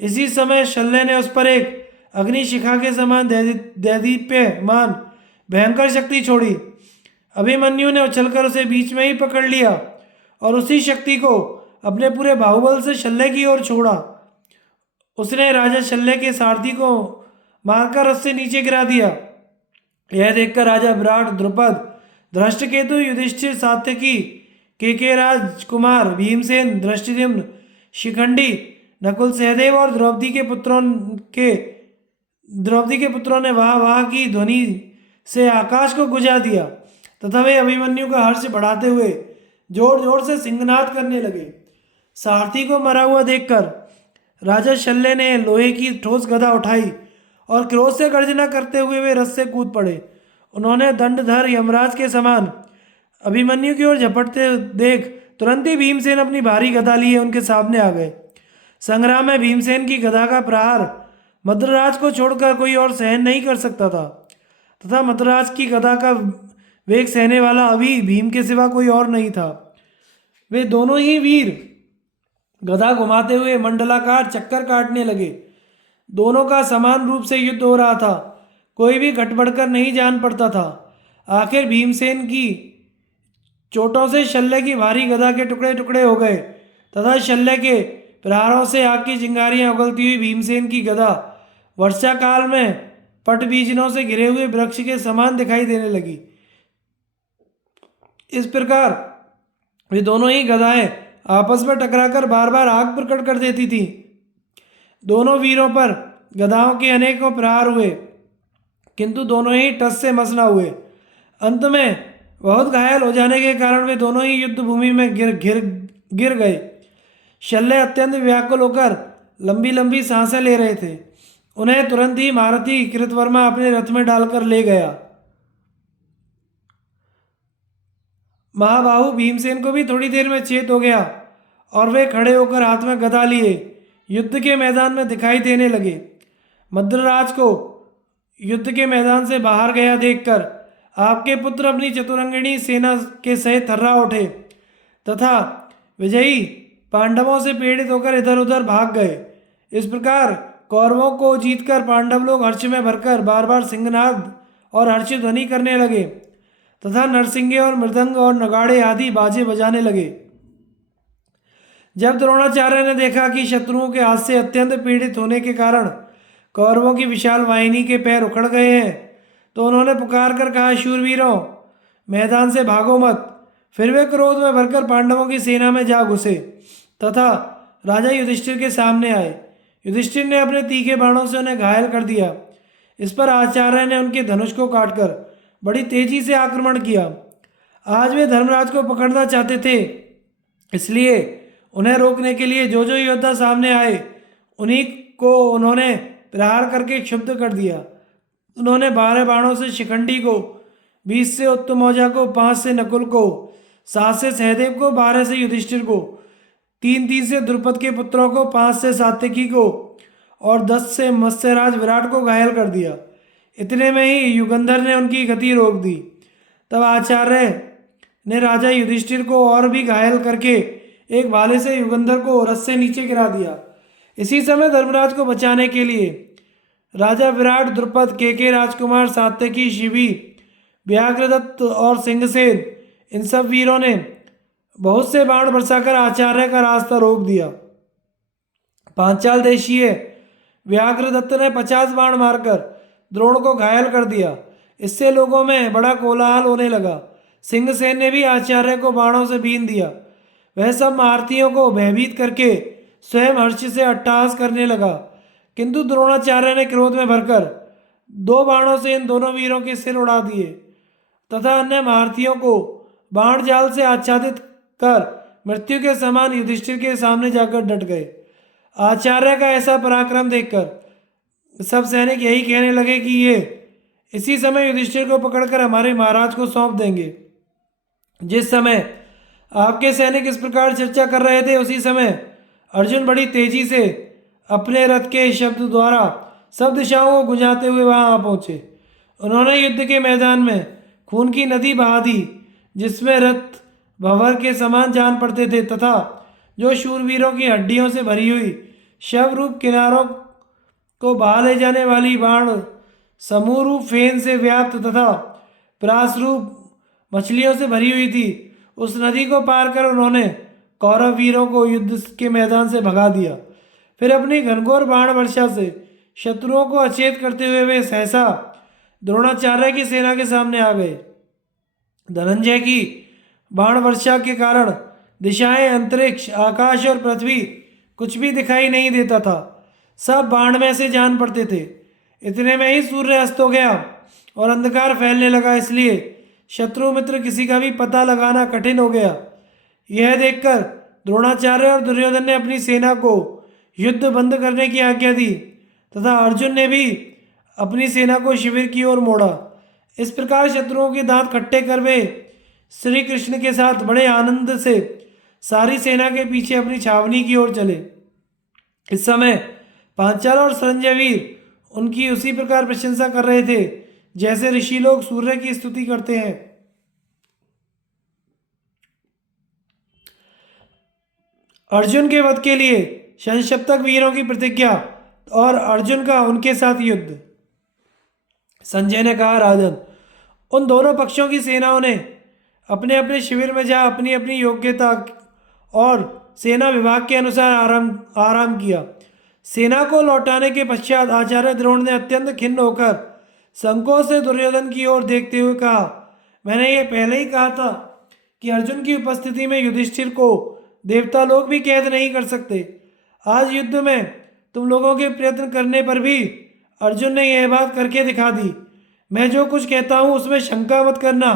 इसी समय शल्य ने उस पर एक अग्निशिखा के समान दैदीप्यमान भयंकर शक्ति छोड़ी। अभिमन्यु ने उछलकर उसे बीच में ही पकड़ लिया और उसी शक्ति को अपने पूरे बाहुबल से शल्य की ओर छोड़ा। उसने राजा शल्य के सारथी को मारकर रथ से नीचे गिरा दिया। यह देखकर राजा विराट, द्रुपद, धृष्टकेतु, युधिष्ठिर, सात्यकी, केके राजकुमार, भीमसेन, धृष्टद्युम्न, शिखंडी, नकुल, सहदेव और द्रौपदी के पुत्रों ने वाह वाह की ध्वनि से आकाश को गुंजा दिया तथा वे अभिमन्यु का हर्ष बढ़ाते हुए जोर जोर से सिंहनाद करने लगे। सारथी को मरा हुआ देखकर राजा शल्य ने लोहे की ठोस गदा उठाई और क्रोध से गर्जना करते हुए वे रथ से कूद पड़े। उन्होंने दंडधर यमराज के समान अभिमन्यु की ओर झपटते देख तुरंत ही भीमसेन अपनी भारी गदा लिए उनके सामने आ गए। संग्राम में भीमसेन की गदा का प्रहार मद्रराज को छोड़कर कोई और सहन नहीं कर सकता था तथा मद्रराज की गदा का वेग सहने वाला अभी भीम के सिवा कोई और नहीं था। वे दोनों ही वीर गदा घुमाते हुए मंडलाकार चक्कर काटने लगे। दोनों का समान रूप से युद्ध हो रहा था, कोई भी घट बढ़कर नहीं जान पड़ता था। आखिर भीमसेन की चोटों से शल्य की भारी गदा के टुकड़े टुकड़े हो गए तथा शल्य के प्रहारों से आग की चिंगारियां उगलती हुई भीमसेन की गदा वर्षा काल में पट बीजनों से घिरे हुए वृक्ष के समान दिखाई देने लगी। इस प्रकार वे दोनों ही गदाएं आपस में टकराकर बार बार आग प्रकट कर देती थी। दोनों वीरों पर गदाओं के अनेकों प्रहार हुए, किंतु दोनों ही टस से मस न हुए। अंत में बहुत घायल हो जाने के कारण वे दोनों ही युद्ध भूमि में गिर गए। शल्य अत्यंत व्याकुल होकर लंबी लंबी सांसें ले रहे थे। उन्हें तुरंत ही महारथी कृतवर्मा अपने रथ में डालकर ले गया। महाबाहु भीमसेन को भी थोड़ी देर में चेत हो गया और वे खड़े होकर हाथ में गदा लिए युद्ध के मैदान में दिखाई देने लगे। मद्रराज को युद्ध के मैदान से बाहर गया देखकर आपके पुत्र अपनी चतुरंगिणी सेना के सहित थर्रा उठे तथा विजयी पांडवों से पीड़ित होकर इधर उधर भाग गए। इस प्रकार कौरवों को जीतकर पांडव लोग हर्ष में भरकर बार बार सिंहनाद और हर्ष ध्वनि करने लगे तथा नरसिंगे और मृदंग और नगाड़े आदि बाजे बजाने लगे। जब द्रोणाचार्य ने देखा कि शत्रुओं के हाथ से अत्यंत पीड़ित होने के कारण कौरवों की विशाल वाहिनी के पैर उखड़ गए हैं, तो उन्होंने पुकार कर कहा, शूरवीरों, मैदान से भागो मत। फिर वे क्रोध में भरकर पांडवों की सेना में जा घुसे तथा राजा युधिष्ठिर के सामने आए। युधिष्ठिर ने अपने तीखे बाणों से उन्हें घायल कर दिया। इस पर आचार्य ने उनके धनुष को काटकर बड़ी तेजी से आक्रमण किया। आज वे धर्मराज को पकड़ना चाहते थे, इसलिए उन्हें रोकने के लिए जो जो योद्धा सामने आए उन्हीं को उन्होंने प्रहार करके क्षुब्ध कर दिया। उन्होंने 12 बाणों से शिखंडी को, 20 से उत्तमौजा को, 5 से नकुल को, 7 से सहदेव को, 12 से युधिष्ठिर को, 3 से द्रुपद के पुत्रों को, 5 से सात्यकी को और 10 से मत्स्यराज विराट को घायल कर दिया। इतने में ही युगंधर ने उनकी गति रोक दी। तब आचार्य ने राजा युधिष्ठिर को और भी घायल करके एक भाले से युगंधर को रथ से नीचे गिरा दिया। इसी समय धर्मराज को बचाने के लिए राजा विराट, द्रुपद, केके राजकुमार, सात्यकी, शिबी, व्याघ्रदत्त और सिंहसेन, इन सब वीरों ने बहुत से बाण बरसाकर आचार्य का रास्ता रोक दिया। पांचाल देशीय व्याघ्रदत्त ने 50 बाण मारकर द्रोण को घायल कर दिया। इससे लोगों में बड़ा कोलाहल होने लगा। सिंहसेन ने भी आचार्य को बाणों से बीन दिया। वह सब महारथियों को भयभीत करके स्वयं हर्ष से अट्टहास करने लगा, किंतु द्रोणाचार्य ने क्रोध में भरकर 2 बाणों से इन दोनों वीरों के सिर उड़ा दिए तथा अन्य महारथियों को बाण जाल से आच्छादित कर मृत्यु के समान युधिष्ठिर के सामने जाकर डट गए। आचार्य का ऐसा पराक्रम देखकर सब सैनिक यही कहने लगे कि ये इसी समय युधिष्ठिर को पकड़कर हमारे महाराज को सौंप देंगे। जिस समय आपके सैनिक इस प्रकार चर्चा कर रहे थे, उसी समय अर्जुन बड़ी तेजी से अपने रथ के शब्द द्वारा सब दिशाओं को गुंजाते हुए वहां आ पहुंचे। उन्होंने युद्ध के मैदान में खून की नदी बहा दी, जिसमें रथ भंवर के समान जान पड़ते थे तथा जो शूरवीरों की हड्डियों से भरी हुई शव रूप किनारों को बहा ले जाने वाली बाण समूह रूप फेन से व्याप्त तथा प्रास रूप मछलियों से भरी हुई थी, उस नदी को पार कर उन्होंने कौरव वीरों को युद्ध के मैदान से भगा दिया। फिर अपनी घनघोर बाण वर्षा से शत्रुओं को अचेत करते हुए वे सहसा द्रोणाचार्य की सेना के सामने आ गए। धनंजय की बाण वर्षा के कारण दिशाएं, अंतरिक्ष, आकाश और पृथ्वी कुछ भी दिखाई नहीं देता था। सब बाण में से जान पड़ते थे। इतने में ही सूर्य अस्त हो गया और अंधकार फैलने लगा, इसलिए शत्रु मित्र किसी का भी पता लगाना कठिन हो गया। यह देखकर द्रोणाचार्य और दुर्योधन ने अपनी सेना को युद्ध बंद करने की आज्ञा दी तथा अर्जुन ने भी अपनी सेना को शिविर की ओर मोड़ा। इस प्रकार शत्रुओं के दांत खट्टे कर वे श्री कृष्ण के साथ बड़े आनंद से सारी सेना के पीछे अपनी छावनी की ओर चले। इस समय पांचाल और संजय वीर उनकी उसी प्रकार प्रशंसा कर रहे थे जैसे ऋषि लोग सूर्य की स्तुति करते हैं। अर्जुन के वध के लिए संशप्तक वीरों की प्रतिज्ञा और अर्जुन का उनके साथ युद्ध। संजय ने कहा, राजन, उन दोनों पक्षों की सेनाओं ने अपने अपने शिविर में जा अपनी अपनी योग्यता और सेना विभाग के अनुसार आराम किया। सेना को लौटाने के पश्चात आचार्य द्रोण ने अत्यंत खिन्न होकर संकोच से दुर्योधन की ओर देखते हुए कहा, मैंने ये पहले ही कहा था कि अर्जुन की उपस्थिति में युधिष्ठिर को देवता लोग भी कैद नहीं कर सकते। आज युद्ध में तुम लोगों के प्रयत्न करने पर भी अर्जुन ने यह बात करके दिखा दी। मैं जो कुछ कहता हूँ उसमें शंका मत करना।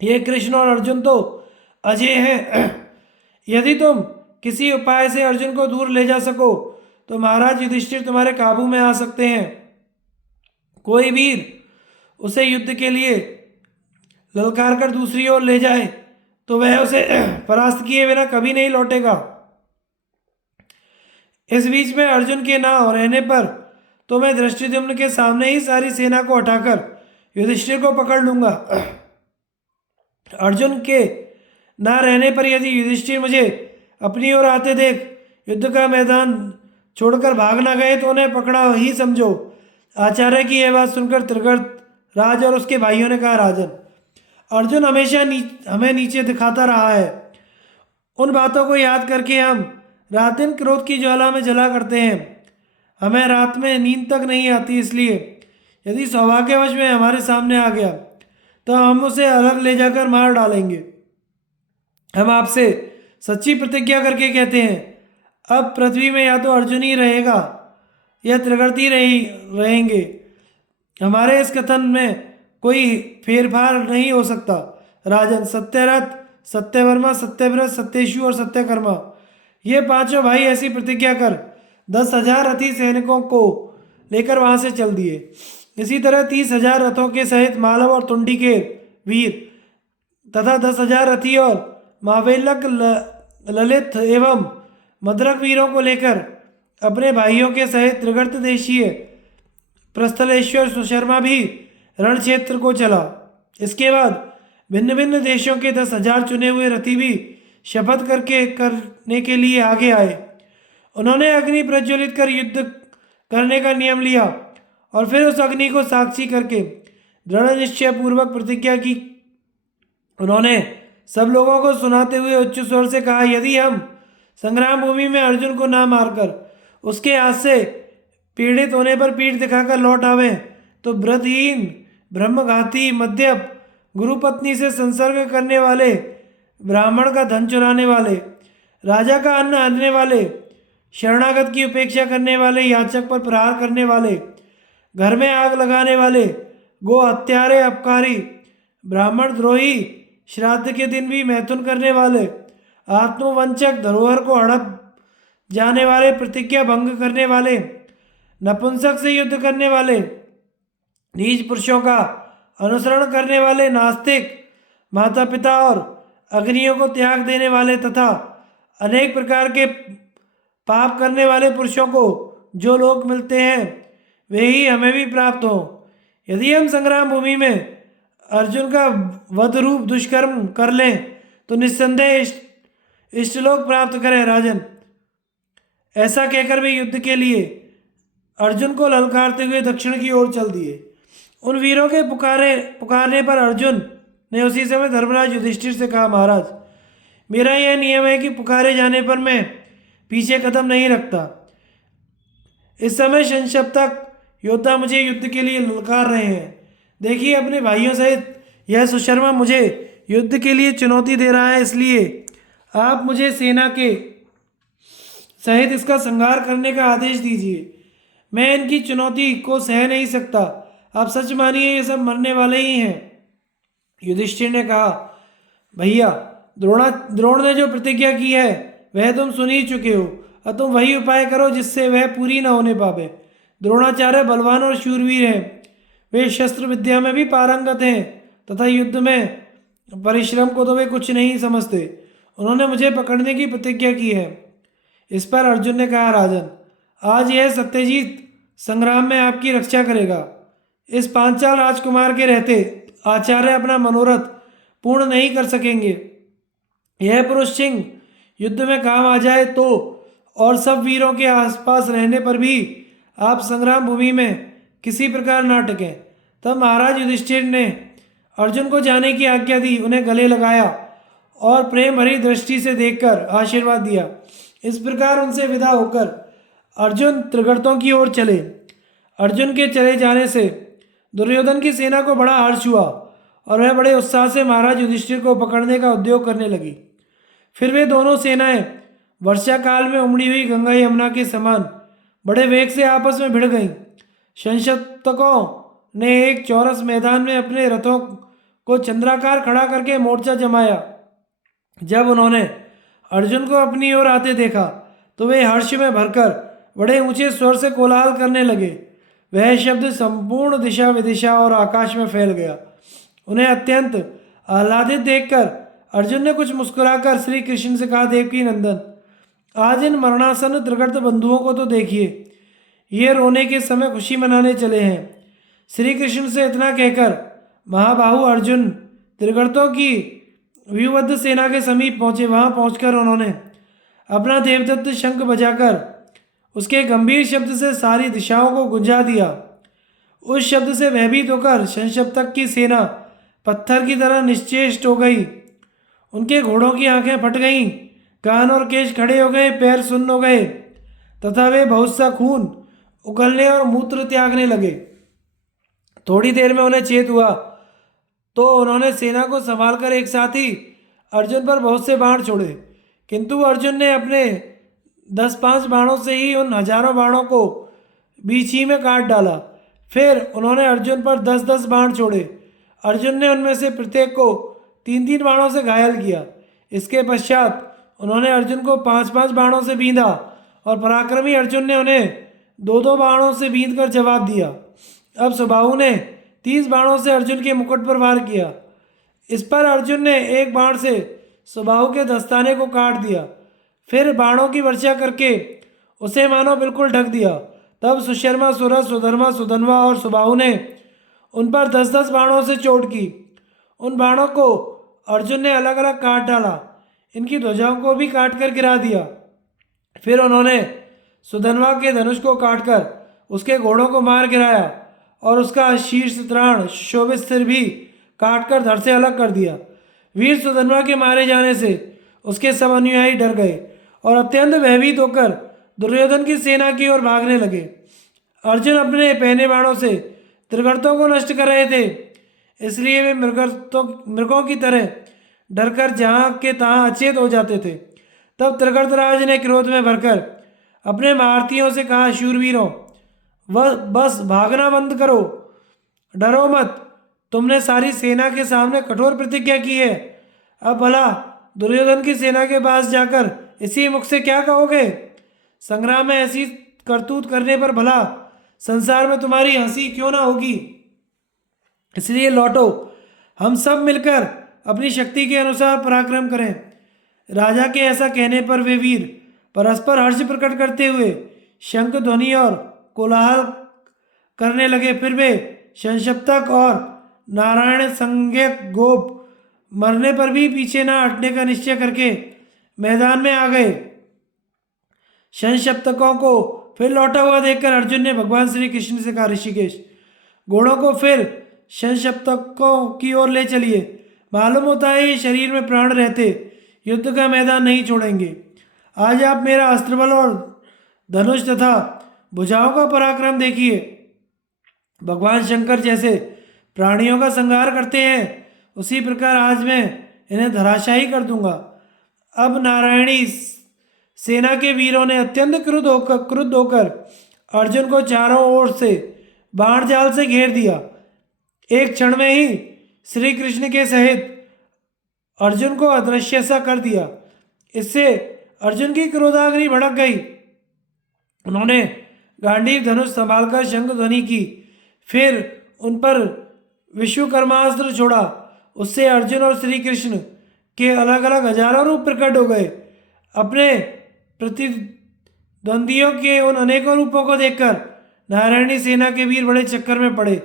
ये कृष्ण और अर्जुन तो अजय हैं। यदि तुम किसी उपाय से अर्जुन को दूर ले जा सको तो महाराज युधिष्ठिर तुम्हारे काबू में आ सकते हैं। कोई वीर उसे युद्ध के लिए ललकार कर दूसरी ओर ले जाए तो वह उसे परास्त किए बिना कभी नहीं लौटेगा। इस बीच में अर्जुन के ना रहने पर तो मैं धृष्टद्युम्न के सामने ही सारी सेना को हटाकर युधिष्ठिर को पकड़ लूंगा। अर्जुन के ना रहने पर यदि युधिष्ठिर मुझे अपनी ओर आते देख युद्ध का मैदान छोड़कर भाग ना गए तो उन्हें पकड़ा ही समझो। आचार्य की यह बात सुनकर त्रिगर्त राज और उसके भाइयों ने कहा, राजन, अर्जुन हमेशा हमें नीचे दिखाता रहा है। उन बातों को याद करके हम रात दिन क्रोध की ज्वाला में जला करते हैं। हमें रात में नींद तक नहीं आती, इसलिए यदि सौभाग्यवश में हमारे सामने आ गया तो हम उसे अलग ले जाकर मार डालेंगे। हम आपसे सच्ची प्रतिज्ञा करके कहते हैं, अब पृथ्वी में या तो अर्जुन ही रहेगा या त्रिगर्त ही रहेंगे। हमारे इस कथन में कोई फेरफार नहीं हो सकता। राजन, सत्यरथ, सत्यवर्मा, सत्यव्रत, सत्येशु और सत्यकर्मा, ये पांचों भाई ऐसी प्रतिज्ञा कर 10,000 रथी सैनिकों को लेकर वहां से चल दिए। इसी तरह 30,000 रथों के सहित मालव और तुंडी के वीर तथा 10,000 रथी और मावेलक, ललित एवं मद्रक वीरों को लेकर अपने भाइयों के सहित त्रिगर्त देशीय प्रस्थलेश्वर सुशर्मा भी रण क्षेत्र को चला। इसके बाद भिन्न भिन्न देशों के 10,000 चुने हुए रथी भी शपथ करने के लिए आगे आए। उन्होंने अग्नि प्रज्वलित कर युद्ध करने का नियम लिया और फिर उस अग्नि को साक्षी करके दृढ़ निश्चय पूर्वक प्रतिज्ञा की। उन्होंने सब लोगों को सुनाते हुए उच्च स्वर से कहा, यदि हम संग्राम भूमि में अर्जुन को ना मारकर उसके हाथ से पीड़ित होने पर पीठ दिखाकर लौट आवें तो व्रतहीन, ब्रह्मघाती, मद्यप, गुरुपत्नी से संसर्ग करने वाले, ब्राह्मण का धन चुराने वाले, राजा का अन्न हरने वाले, शरणागत की उपेक्षा करने वाले, याचक पर प्रहार करने वाले, घर में आग लगाने वाले, गो हत्यारे, अपकारी, ब्राह्मण द्रोही, श्राद्ध के दिन भी मैथुन करने वाले, आत्मवंचक, धरोहर को हड़प जाने वाले, प्रतिज्ञा भंग करने वाले, नपुंसक से युद्ध करने वाले, नीच पुरुषों का अनुसरण करने वाले, नास्तिक, माता पिता और अग्नियों को त्याग देने वाले तथा अनेक प्रकार के पाप करने वाले पुरुषों को जो लोग मिलते हैं वे ही हमें भी प्राप्त हो। यदि हम संग्राम भूमि में अर्जुन का वध रूप दुष्कर्म कर लें तो निस्संदेह इष्टलोक प्राप्त करें। राजन, ऐसा कहकर वे युद्ध के लिए अर्जुन को ललकारते हुए दक्षिण की ओर चल दिए। उन वीरों के पुकारने पर अर्जुन ने उसी समय धर्मराज युधिष्ठिर से कहा, महाराज, मेरा यह नियम है कि पुकारे जाने पर मैं पीछे कदम नहीं रखता। इस समय संक्षिप्तक योद्धा मुझे युद्ध के लिए ललकार रहे हैं। देखिए, अपने भाइयों सहित यह सुशर्मा मुझे युद्ध के लिए चुनौती दे रहा है, इसलिए आप मुझे सेना के सहित इसका संहार करने का आदेश दीजिए। मैं इनकी चुनौती को सह नहीं सकता। आप सच मानिए, ये सब मरने वाले ही हैं। युधिष्ठिर ने कहा, भैया, द्रोण ने जो प्रतिज्ञा की है वह तुम सुन ही चुके हो। और तुम वही उपाय करो जिससे वह पूरी न होने पावे। द्रोणाचार्य बलवान और शूरवीर हैं। वे शस्त्र विद्या में भी पारंगत हैं तथा युद्ध में परिश्रम को तो वे कुछ नहीं समझते। उन्होंने मुझे पकड़ने की प्रतिज्ञा की है। इस पर अर्जुन ने कहा, राजन, आज यह सत्यजीत संग्राम में आपकी रक्षा करेगा। इस पांचाल राजकुमार के रहते आचार्य अपना मनोरथ पूर्ण नहीं कर सकेंगे। यह पुरुष सिंह युद्ध में काम आ जाए तो और सब वीरों के आसपास रहने पर भी आप संग्राम भूमि में किसी प्रकार ना टकें। तब महाराज युधिष्ठिर ने अर्जुन को जाने की आज्ञा दी, उन्हें गले लगाया और प्रेम भरी दृष्टि से देखकर आशीर्वाद दिया। इस प्रकार उनसे विदा होकर अर्जुन त्रिगर्तों की ओर चले। अर्जुन के चले जाने से दुर्योधन की सेना को बड़ा हर्ष हुआ और वह बड़े उत्साह से महाराज युधिष्ठिर को पकड़ने का उद्योग करने लगी। फिर वे दोनों सेनाएं वर्षा काल में उमड़ी हुई गंगा यमुना के समान बड़े वेग से आपस में भिड़ गईं। संशप्तकों ने एक चौरस मैदान में अपने रथों को चंद्राकार खड़ा करके मोर्चा जमाया। जब उन्होंने अर्जुन को अपनी ओर आते देखा तो वे हर्ष में भरकर बड़े ऊंचे स्वर से कोलाहल करने लगे। वह शब्द संपूर्ण दिशा विदिशा और आकाश में फैल गया। उन्हें अत्यंत आह्लादित देखकर अर्जुन ने कुछ मुस्कुराकर श्री कृष्ण से कहा, देवकी नंदन, आज इन मरणासन्न त्रिगर्त बंधुओं को तो देखिए, ये रोने के समय खुशी मनाने चले हैं। श्री कृष्ण से इतना कहकर महाबाहु अर्जुन त्रिगर्तों की व्यूबद्ध सेना के समीप पहुंचे। वहां पहुंचकर उन्होंने अपना देवदत्त शंख बजाकर उसके गंभीर शब्द से सारी दिशाओं को गुंजा दिया। उस शब्द से भयभीत होकर संशप्तक की सेना पत्थर की तरह निश्चेष्ट हो गई। उनके घोड़ों की आंखें फट गईं, कान और केश खड़े हो गए, पैर सुन्न हो गए तथा वे बहुत सा खून उगलने और मूत्र त्यागने लगे। थोड़ी देर में उन्हें चेत हुआ तो उन्होंने सेना को संभालकर एक साथ ही अर्जुन पर बहुत से बाण छोड़े, किंतु अर्जुन ने अपने 10-5 बाणों से ही उन हजारों बाणों को बीच ही में काट डाला। फिर उन्होंने अर्जुन पर 10-10 बाण छोड़े। अर्जुन ने उनमें से प्रत्येक को 3-3 बाणों से घायल किया। इसके पश्चात उन्होंने अर्जुन को 5-5 बाणों से बींधा और पराक्रमी अर्जुन ने उन्हें 2-2 बाणों से बींध कर जवाब दिया। अब सुबाहु ने 30 बाणों से अर्जुन के मुकुट पर वार किया। इस पर अर्जुन ने एक बाण से सुबाहु के दस्ताने को काट दिया, फिर बाणों की वर्षा करके उसे मानो बिल्कुल ढक दिया। तब सुशर्मा, सुरथ, सुधर्मा, सुधनवा और सुबाहु ने उन पर 10-10 बाणों से चोट की। उन बाणों को अर्जुन ने अलग अलग काट डाला, इनकी ध्वजाओं को भी काट कर गिरा दिया। फिर उन्होंने सुधनवा के धनुष को काटकर उसके घोड़ों को मार गिराया और उसका शीर्ष त्राण शोभित सिर भी काटकर धड़ से अलग कर दिया। वीर सुधन्वा के मारे जाने से उसके सब अनुयायी डर गए और अत्यंत भयभीत होकर दुर्योधन की सेना की ओर भागने लगे। अर्जुन अपने पहने बाणों से त्रिगर्तों को नष्ट कर रहे थे, इसलिए वे मृगों की तरह डरकर जहाँ के तहाँ अचेत हो जाते थे। तब त्रिगर्तराज ने क्रोध में भरकर अपने महारथियों से कहा, शूरवीरों, वह बस भागना बंद करो, डरो मत। तुमने सारी सेना के सामने कठोर प्रतिज्ञा की है, अब भला दुर्योधन की सेना के पास जाकर इसी मुख से क्या कहोगे? संग्राम में ऐसी करतूत करने पर भला संसार में तुम्हारी हंसी क्यों ना होगी? इसलिए लौटो, हम सब मिलकर अपनी शक्ति के अनुसार पराक्रम करें। राजा के ऐसा कहने पर वे वीर परस्पर हर्ष प्रकट करते हुए शंख ध्वनि और कोलाहल करने लगे। फिर वे संशप्तक और नारायण संज्ञक गोप मरने पर भी पीछे न हटने का निश्चय करके मैदान में आ गए। संशप्तकों को फिर लौटा हुआ देखकर अर्जुन ने भगवान श्री कृष्ण से कहा, ऋषिकेश, घोड़ों को फिर संशप्तकों की ओर ले चलिए। मालूम होता है ये शरीर में प्राण रहते युद्ध का मैदान नहीं छोड़ेंगे। आज आप मेरा अस्त्रबल और धनुष तथा भुजाओं का पराक्रम देखिए। भगवान शंकर जैसे प्राणियों का संहार करते हैं, उसी प्रकार आज मैं इन्हें धराशायी कर दूंगा। अब नारायणी सेना के वीरों ने अत्यंत क्रुद्ध होकर अर्जुन को चारों ओर से बाण जाल से घेर दिया। एक क्षण में ही श्री कृष्ण के सहित अर्जुन को अदृश्य सा कर दिया। इससे अर्जुन की क्रोधाग्नि भड़क गई। उन्होंने गांडीव धनुष संभालकर शंख ध्वनि की, फिर उन पर विश्वकर्मास्त्र छोड़ा। उससे अर्जुन और श्री कृष्ण के अलग अलग हजारों रूप प्रकट हो गए। अपने प्रतिद्वंदियों के उन अनेकों रूपों को देखकर नारायणी सेना के वीर बड़े चक्कर में पड़े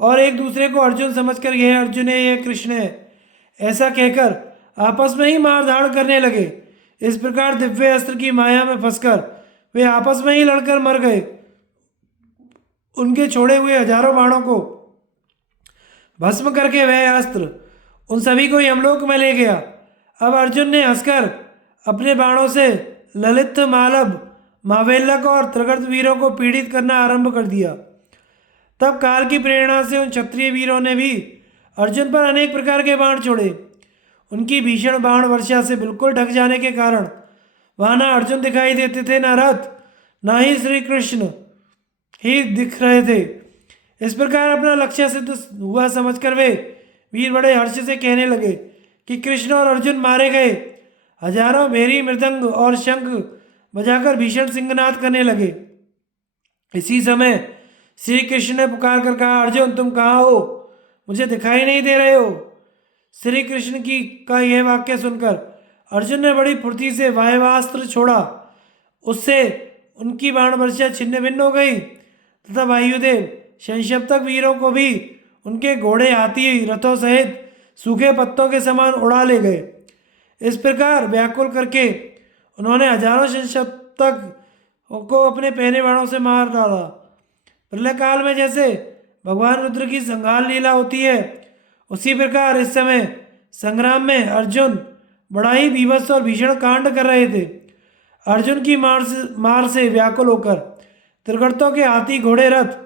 और एक दूसरे को अर्जुन समझकर यह अर्जुन है, यह कृष्ण है, ऐसा कहकर आपस में ही मारधाड़ करने लगे। इस प्रकार दिव्य अस्त्र की माया में फंसकर वे आपस में ही लड़कर मर गए। उनके छोड़े हुए हजारों बाणों को भस्म करके वह अस्त्र उन सभी को यमलोक में ले गया। अब अर्जुन ने हंसकर अपने बाणों से ललित, मालव, मावेल्लक और त्रिगर्त वीरों को पीड़ित करना आरंभ कर दिया। तब काल की प्रेरणा से उन क्षत्रिय वीरों ने भी अर्जुन पर अनेक प्रकार के बाण छोड़े। उनकी भीषण बाण वर्षा से बिल्कुल ढक जाने के कारण वहां न अर्जुन दिखाई देते थे, न रथ, न ही श्री कृष्ण ही दिख रहे थे। इस प्रकार अपना लक्ष्य सिद्ध हुआ समझकर वे वीर बड़े हर्ष से कहने लगे कि कृष्ण और अर्जुन मारे गए। हजारों भेरी, मृदंग और शंख बजाकर भीषण सिंहनाद करने लगे। इसी समय श्री कृष्ण ने पुकार कर कहा, अर्जुन तुम कहाँ हो? मुझे दिखाई नहीं दे रहे हो। श्री कृष्ण की का यह वाक्य सुनकर अर्जुन ने बड़ी फुर्ती से वायवास्त्र छोड़ा। उससे उनकी बाण वर्षा छिन्न भिन्न हो गई तथा वायुदेव संशप्तक वीरों को भी उनके घोड़े, हाथी, रथों सहित सूखे पत्तों के समान उड़ा ले गए। इस प्रकार व्याकुल करके उन्होंने हजारों संशप्तक को अपने पहने बाणों से मार डाला। प्रलय काल में जैसे भगवान रुद्र की संहार लीला होती है, उसी प्रकार इस समय संग्राम में अर्जुन बड़ा ही बीभत्स और भीषण कांड कर रहे थे। अर्जुन की मार से व्याकुल होकर त्रिगर्तों के हाथी, घोड़े, रथ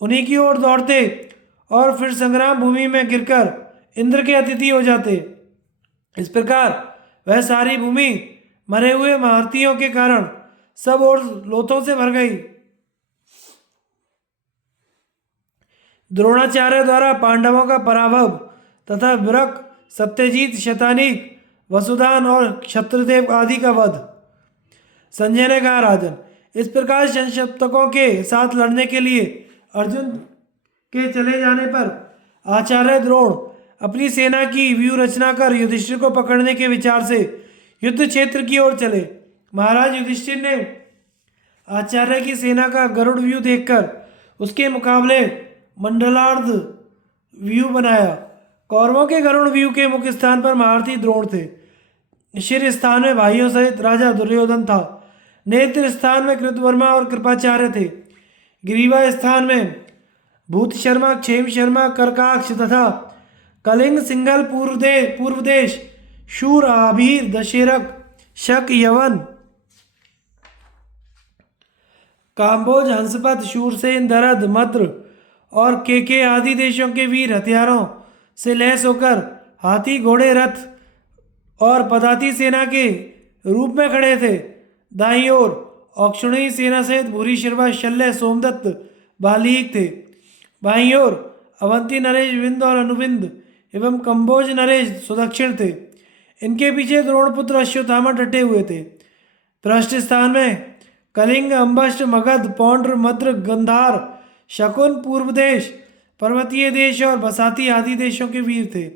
उन्हीं की ओर दौड़ते और फिर संग्राम भूमि में गिरकर इंद्र के अतिथि हो जाते। इस प्रकार वह सारी भूमि मरे हुए महारथियों के कारण सब ओर लोथों से भर गई। द्रोणाचार्य द्वारा पांडवों का पराभव तथा विरक, सत्यजीत, शतानीक, वसुदान और क्षत्रदेव आदि का वध। संजय ने कहा, राजन, इस प्रकार संशप्तकों के साथ लड़ने के लिए अर्जुन के चले जाने पर आचार्य द्रोण अपनी सेना की व्यूह रचना कर युधिष्ठिर को पकड़ने के विचार से युद्ध क्षेत्र की ओर चले। महाराज युधिष्ठिर ने आचार्य की सेना का गरुड़ व्यूह देखकर उसके मुकाबले मंडलार्ध व्यूह बनाया। कौरवों के गरुड़ व्यूह के मुख्य स्थान पर महारथी द्रोण थे। शीर्ष स्थान में भाइयों सहित राजा दुर्योधन था। नेत्र स्थान में कृतवर्मा और कृपाचार्य थे। ग्रीवा स्थान में भूत शर्मा, क्षेम शर्मा, करकाक्ष तथा कलिंग, सिंघल, पूर्वदेश, शूर, आभीर, दशेरक, शक, यवन, काम्बोज, हंसपत, शूरसेन, दरद, मद्र और केके आदि देशों के वीर हथियारों से लैस होकर हाथी, घोड़े, रथ और पदाती सेना के रूप में खड़े थे। दाईं ओर औक्षुणी सेना सहित भूरी शर्मा, शल्य, सोमदत्त, बालीक थे। बाईं ओर अवंती नरेश, विंद और अनुविंद एवं कंबोज नरेश सुदक्षिण थे। इनके पीछे द्रोणपुत्र अश्वत्थामा डटे हुए थे। पृष्ठ स्थान में कलिंग, अंबष्ट, मगध, पौंड्र, मद्र, गंधार, शकुन, पूर्व देश, पर्वतीय देश और बसाती आदि देशों के वीर थे।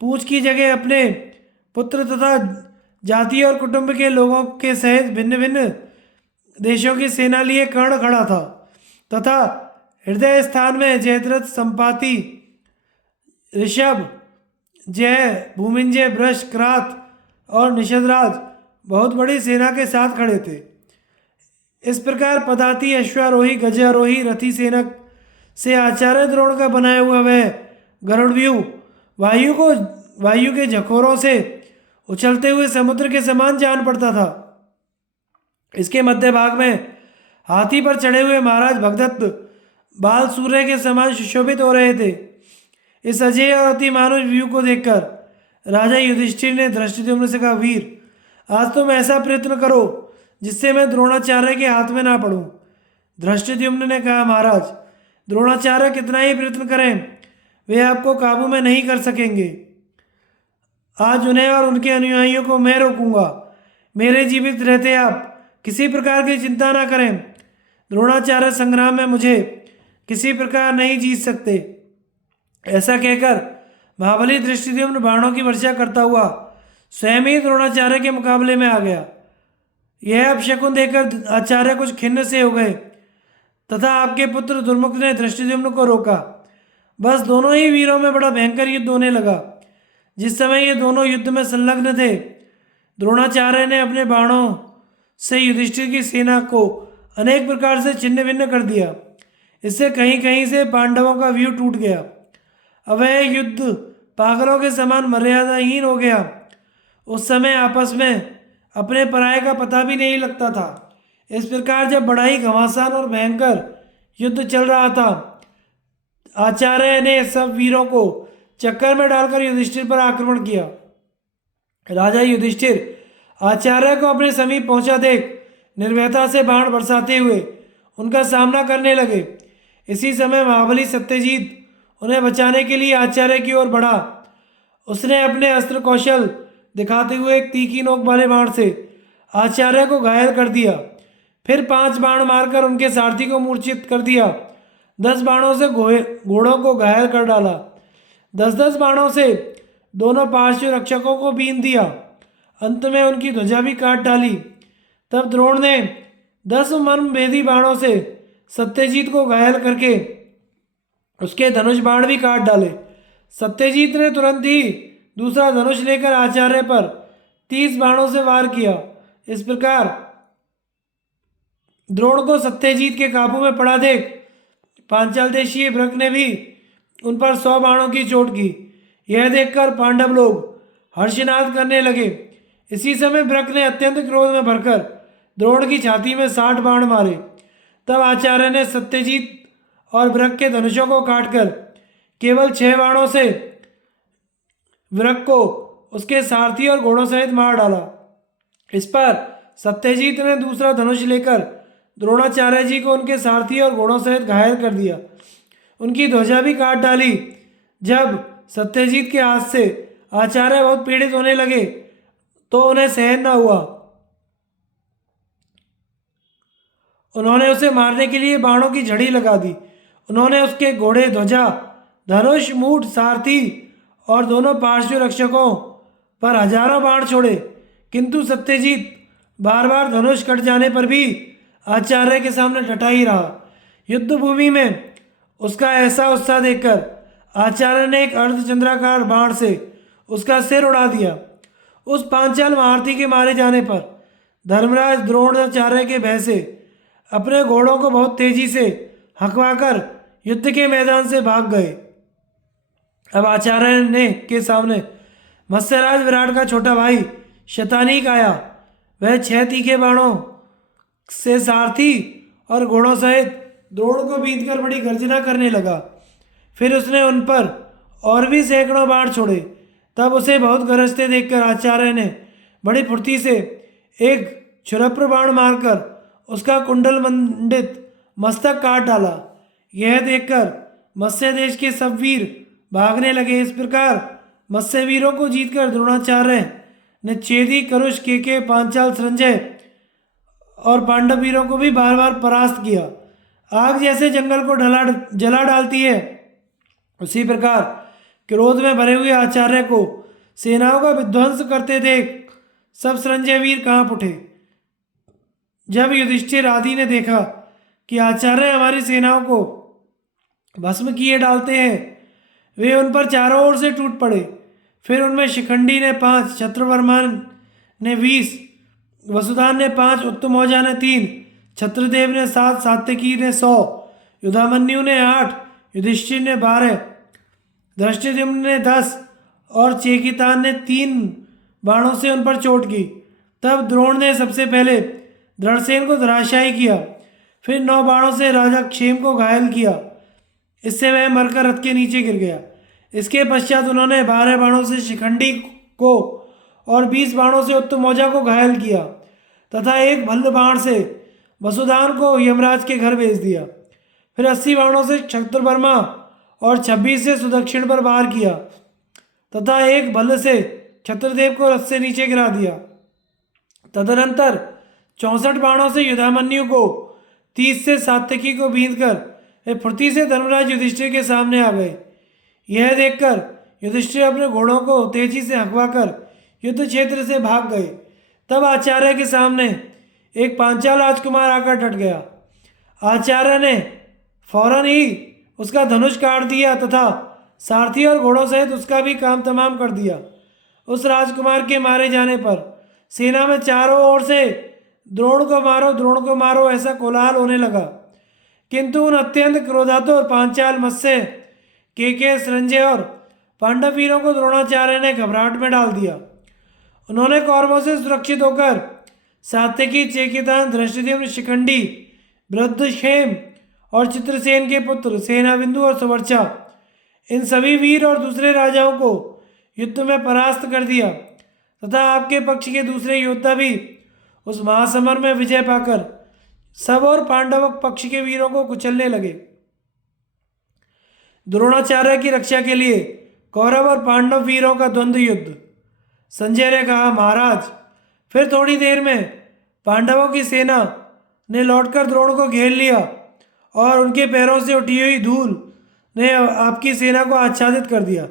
पूंछ की जगह अपने पुत्र तथा जाति और कुटुंब के लोगों के सहित भिन्न भिन्न देशों की सेना लिए कर्ण खड़ा था तथा हृदय स्थान में जयद्रथ, संपाति, ऋषभ, जय, भूमिंजय, वृष, क्रात और निषदराज बहुत बड़ी सेना के साथ खड़े थे। इस प्रकार पदाती, अश्वारोही, गजारोही, रथी सेना से आचार्य द्रोण का बनाया हुआ वह गरुड़व्यूह वायु के झकोरों से उछलते हुए समुद्र के समान जान पड़ता था। इसके मध्य भाग में हाथी पर चढ़े हुए महाराज भगदत्त बाल सूर्य के समान सुशोभित हो रहे थे। इस अजय और अति मानुष व्यू को देखकर राजा युधिष्ठिर ने धृष्टद्युम्न से कहा, वीर, आज तुम ऐसा प्रयत्न करो जिससे मैं द्रोणाचार्य के हाथ में ना पड़ूं। धृष्टद्युम्न ने कहा, महाराज, द्रोणाचार्य कितना ही प्रयत्न करें वे आपको काबू में नहीं कर सकेंगे। आज उन्हें और उनके अनुयायियों को मैं रोकूंगा। मेरे जीवित रहते आप किसी प्रकार की चिंता ना करें। द्रोणाचार्य संग्राम में मुझे किसी प्रकार नहीं जीत सकते। ऐसा कहकर महाबली धृष्टद्युम्न बाणों की वर्षा करता हुआ स्वयं ही द्रोणाचार्य के मुकाबले में आ गया। यह अपशकुन देखकर आचार्य कुछ खिन्न से हो गए तथा आपके पुत्र दुर्मुख ने धृष्टद्युम्न को रोका। बस दोनों ही वीरों में बड़ा भयंकर युद्ध होने लगा। जिस समय ये दोनों युद्ध में संलग्न थे, द्रोणाचार्य ने अपने बाणों से युधिष्ठिर की सेना को अनेक प्रकार से छिन्न भिन्न कर दिया। इससे कहीं कहीं से पांडवों का व्यू टूट गया। अब वह युद्ध पागलों के समान मर्यादाहीन हो गया। उस समय आपस में अपने पराये का पता भी नहीं लगता था। इस प्रकार जब बड़ा ही घमासान और भयंकर युद्ध चल रहा था, आचार्य ने सब वीरों को चक्कर में डालकर युधिष्ठिर पर आक्रमण किया। राजा युधिष्ठिर आचार्य को अपने समीप पहुंचा देख निर्भयता से बाण बरसाते हुए उनका सामना करने लगे। इसी समय महाबली सत्यजीत उन्हें बचाने के लिए आचार्य की ओर बढ़ा। उसने अपने अस्त्र कौशल दिखाते हुए एक तीखी नोक वाले बाण से आचार्य को घायल कर दिया। फिर 5 बाण मारकर उनके सारथी को मूर्छित कर दिया। 10 बाणों से घोड़ों को घायल कर डाला। 10-10 बाणों से दोनों पार्श्व रक्षकों को बीन दिया। अंत में उनकी ध्वजा भी काट डाली। तब द्रोण ने 10 मर्मभेदी बाणों से सत्यजीत को घायल करके उसके धनुष बाण भी काट डाले। सत्यजीत ने तुरंत ही दूसरा धनुष लेकर आचार्य पर 30 बाणों से वार किया। इस प्रकार द्रोण को सत्यजीत के काबू में पड़ा देख पांचाल देशीय भृग ने भी उन पर 100 बाणों की चोट की। यह देखकर पांडव लोग हर्षनाद करने लगे। इसी समय भृग ने अत्यंत क्रोध में भरकर द्रोण की छाती में 60 बाण मारे। तब आचार्य ने सत्यजीत और भृग के धनुषों को काटकर केवल 6 बाणों से भृग को उसके सारथी और घोड़ों सहित मार डाला। इस पर सत्यजीत ने दूसरा धनुष लेकर द्रोणाचार्य जी को उनके सारथी और घोड़ों सहित घायल कर दिया। उनकी ध्वजा भी काट डाली। जब सत्यजीत के हाथ से आचार्य बहुत पीड़ित होने लगे तो उन्हें सहन न हुआ। उन्होंने उसे मारने के लिए बाणों की झड़ी लगा दी। उन्होंने उसके घोड़े, ध्वजा, धनुष, मूठ, सारथी और दोनों पार्श्व रक्षकों पर हजारों बाण छोड़े, किंतु सत्यजीत बार बार धनुष कट जाने पर भी आचार्य के सामने डटा ही रहा। युद्ध भूमि में उसका ऐसा उत्साह देखकर आचार्य ने एक अर्धचंद्राकार बाण से उसका सिर उड़ा दिया। उस पांचाल महारथी के मारे जाने पर धर्मराज द्रोणाचार्य के भय से अपने घोड़ों को बहुत तेजी से हकवाकर युद्ध के मैदान से भाग गए। अब आचार्य ने के सामने मत्स्यराज विराट का छोटा भाई शतानीक आया। वह 6 तीखे बाणों से सारथी और घोड़ों सहित द्रोण को बींधकर बड़ी गर्जना करने लगा। फिर उसने उन पर और भी सैकड़ों बाण छोड़े। तब उसे बहुत गरजते देखकर आचार्य ने बड़ी फुर्ती से एक क्षुरप्र बाण मारकर उसका कुंडल मंडित मस्तक काट डाला। यह देखकर मत्स्य देश के सब वीर भागने लगे। इस प्रकार मत्स्य वीरों को जीतकर द्रोणाचार्य ने चेदी, करुष, केके, पांचाल, संजय और पांडव वीरों को भी बार बार परास्त किया। आग जैसे जंगल को जला डालती है, उसी प्रकार क्रोध में भरे हुए आचार्य को सेनाओं का विध्वंस करते देख सब संजय वीर कांप उठे। जब युधिष्ठिर आदि ने देखा कि आचार्य हमारी सेनाओं को भस्म किए डालते हैं, वे उन पर चारों ओर से टूट पड़े। फिर उनमें शिखंडी ने 5, शत्रुवर्मा ने 20, वसुदान ने 5, उत्तमौजा ने 3, छत्रदेव ने 7, सात्यकी ने 100, युधामन्यु ने 8, युधिष्ठिर ने 12, धृष्टद्युम्न ने 10 और चेकितान ने 3 बाणों से उन पर चोट की। तब द्रोण ने सबसे पहले दृढ़सेन को धराशायी किया, फिर 9 बाणों से राजा क्षेम को घायल किया। इससे वह मरकर रथ के नीचे गिर गया। इसके पश्चात उन्होंने 12 बाणों से शिखंडी को और 20 बाणों से उत्तमौजा को घायल किया तथा एक भल्ल बाण से वसुदान को यमराज के घर भेज दिया। फिर 80 बाणों से शत्रुवर्मा और 26 से सुदक्षिण पर वार किया तथा एक भल्ल से छत्रदेव को रथ से नीचे गिरा दिया। तदनंतर 64 बाणों से युधामन्यु को, 30 से सात्यकी को बींधकर वे फुर्ती से धर्मराज युधिष्ठिर के सामने आ गए। यह देखकर युधिष्ठिर अपने घोड़ों को तेजी से हकवाकर युद्ध क्षेत्र से भाग गए। तब आचार्य के सामने एक पांचाल राजकुमार आकर डट गया। आचार्य ने फौरन ही उसका धनुष काट दिया तथा सारथी और घोड़ों सहित उसका भी काम तमाम कर दिया। उस राजकुमार के मारे जाने पर सेना में चारों ओर से द्रोण को मारो ऐसा कोलाहल होने लगा। किंतु उन अत्यंत क्रोधातुर पांचाल, मत्स्य, केके, संजय और पांडव वीरों को द्रोणाचार्य ने घबराहट में डाल दिया। उन्होंने कौरवों से सुरक्षित होकर सात्यकी, चेकितान, धृष्टद्युम्न, शिखंडी, वृद्धक्षेम और चित्रसेन के पुत्र सेनाबिंदु और सुवर्चा, इन सभी वीर और दूसरे राजाओं को युद्ध में परास्त कर दिया तथा आपके पक्ष के दूसरे योद्धा भी उस महासमर में विजय पाकर सब और पांडव पक्ष के वीरों को कुचलने लगे। द्रोणाचार्य की रक्षा के लिए कौरव और पांडव वीरों का द्वंद्व युद्ध। संजय ने कहा, महाराज, फिर थोड़ी देर में पांडवों की सेना ने लौटकर द्रोण को घेर लिया और उनके पैरों से उठी हुई धूल ने आपकी सेना को आच्छादित कर दिया।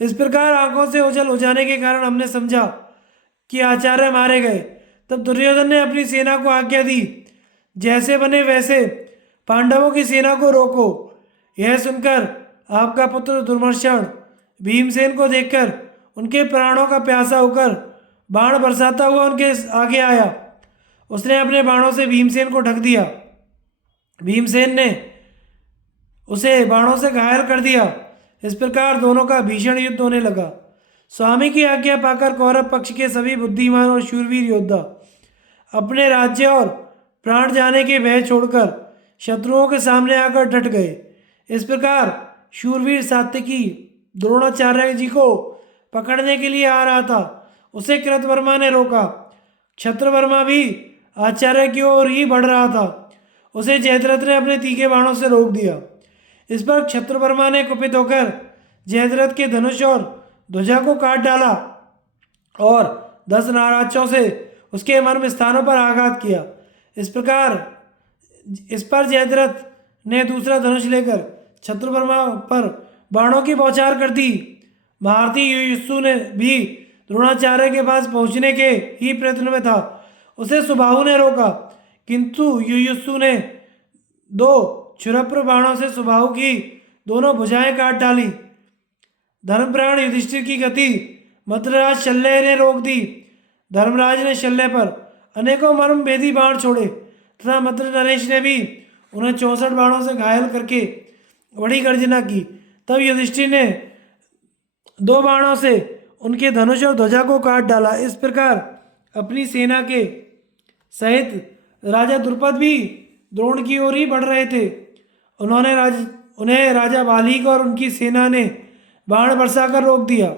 इस प्रकार आंखों से ओझल हो जाने के कारण हमने समझा कि आचार्य मारे गए। तब दुर्योधन ने अपनी सेना को आज्ञा दी, जैसे बने वैसे पांडवों की सेना को रोको। यह सुनकर आपका पुत्र दुर्मर्शन भीमसेन को देखकर उनके प्राणों का प्यासा होकर बाण बरसाता हुआ उनके आगे आया। उसने अपने बाणों से भीमसेन को ढक दिया। भीमसेन ने उसे बाणों से घायल कर दिया। इस प्रकार दोनों का भीषण युद्ध होने लगा। स्वामी की आज्ञा पाकर कौरव पक्ष के सभी बुद्धिमान और शूरवीर योद्धा अपने राज्य और प्राण जाने के भय छोड़कर शत्रुओं के सामने आकर डट गए। इस प्रकार शूरवीर सात्यकी द्रोणाचार्य जी को पकड़ने के लिए आ रहा था। उसे कृतवर्मा ने रोका। क्षत्रवर्मा भी आचार्य की ओर ही बढ़ रहा था। उसे जयद्रथ ने अपने तीखे बाणों से रोक दिया। इस पर क्षत्रवर्मा ने कुपित होकर जयद्रथ के धनुष और ध्वजा को काट डाला और 10 नाराजों से उसके मर्म स्थानों पर आघात किया। इस पर जयद्रथ ने दूसरा धनुष लेकर क्षत्रवर्मा पर बाणों की बौछार कर दी। महारथी युयुत्सु ने भी द्रोणाचार्य के पास पहुंचने के ही प्रयत्न में था। उसे सुबाहु ने रोका, किंतु युयुत्सु ने 2 क्षुरप्र बाणों से सुबाहु की दोनों भुजाएं काट डाली। धर्मप्राण युधिष्ठिर की गति मद्रराज शल्य ने रोक दी। धर्मराज ने शल्य पर अनेकों मर्म भेदी बाण छोड़े तथा मद्र नरेश ने भी उन्हें 64 बाणों से घायल करके बड़ी गर्जना की। तब युधिष्ठिर ने 2 बाणों से उनके धनुष और ध्वजा को काट डाला। इस प्रकार अपनी सेना के सहित राजा द्रुपद भी द्रोण की ओर ही बढ़ रहे थे। उन्हें राजा बालीक और उनकी सेना ने बाण बरसाकर रोक दिया।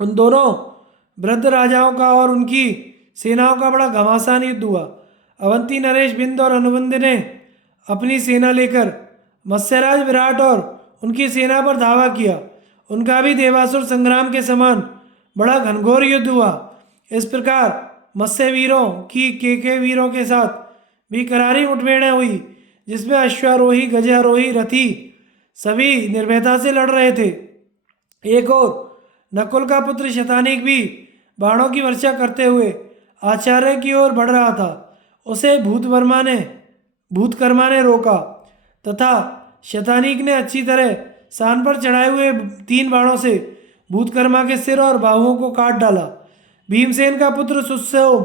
उन दोनों वृद्ध राजाओं का और उनकी सेनाओं का बड़ा घमासान युद्ध हुआ। अवंती नरेश बिंद और अनुबंध ने अपनी सेना लेकर मत्स्यराज विराट और उनकी सेना पर धावा किया। उनका भी देवासुर संग्राम के समान बड़ा घनघोर युद्ध हुआ। इस प्रकार मत्स्य वीरों की केके वीरों के साथ भी करारी मुठभेड़ें हुई, जिसमें अश्वारोही गजारोही रथी सभी निर्भयता से लड़ रहे थे। एक और नकुल का पुत्र शतानीक भी बाणों की वर्षा करते हुए आचार्य की ओर बढ़ रहा था। उसे भूतकर्मा ने रोका तथा शतानीक ने अच्छी तरह सान पर चढ़ाए हुए 3 बाणों से भूतकर्मा के सिर और बाहुओं को काट डाला। भीमसेन का पुत्र सुसोम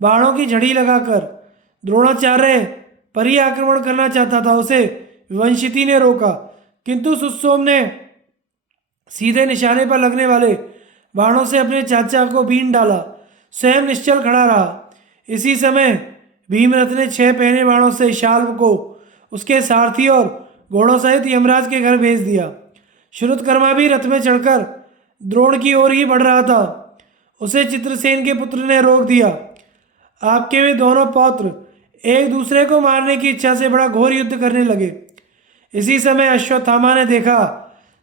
बाणों की झड़ी लगाकर द्रोणाचार्य पर ही आक्रमण करना चाहता था। उसे विवंशिति ने रोका, किंतु सुसोम ने सीधे निशाने पर लगने वाले बाणों से अपने चाचा को बीन डाला। स्वयं निश्चल खड़ा रहा। इसी समय भीमरथ ने 6 पहने बाणों से शाल्व को उसके सारथी और घोड़ों सहित यमराज के घर भेज दिया। श्रुतकर्मा भी रथ में चढ़कर द्रोण की ओर ही बढ़ रहा था। उसे चित्रसेन के पुत्र ने रोक दिया। आपके वे दोनों पौत्र एक दूसरे को मारने की इच्छा से बड़ा घोर युद्ध करने लगे। इसी समय अश्वत्थामा ने देखा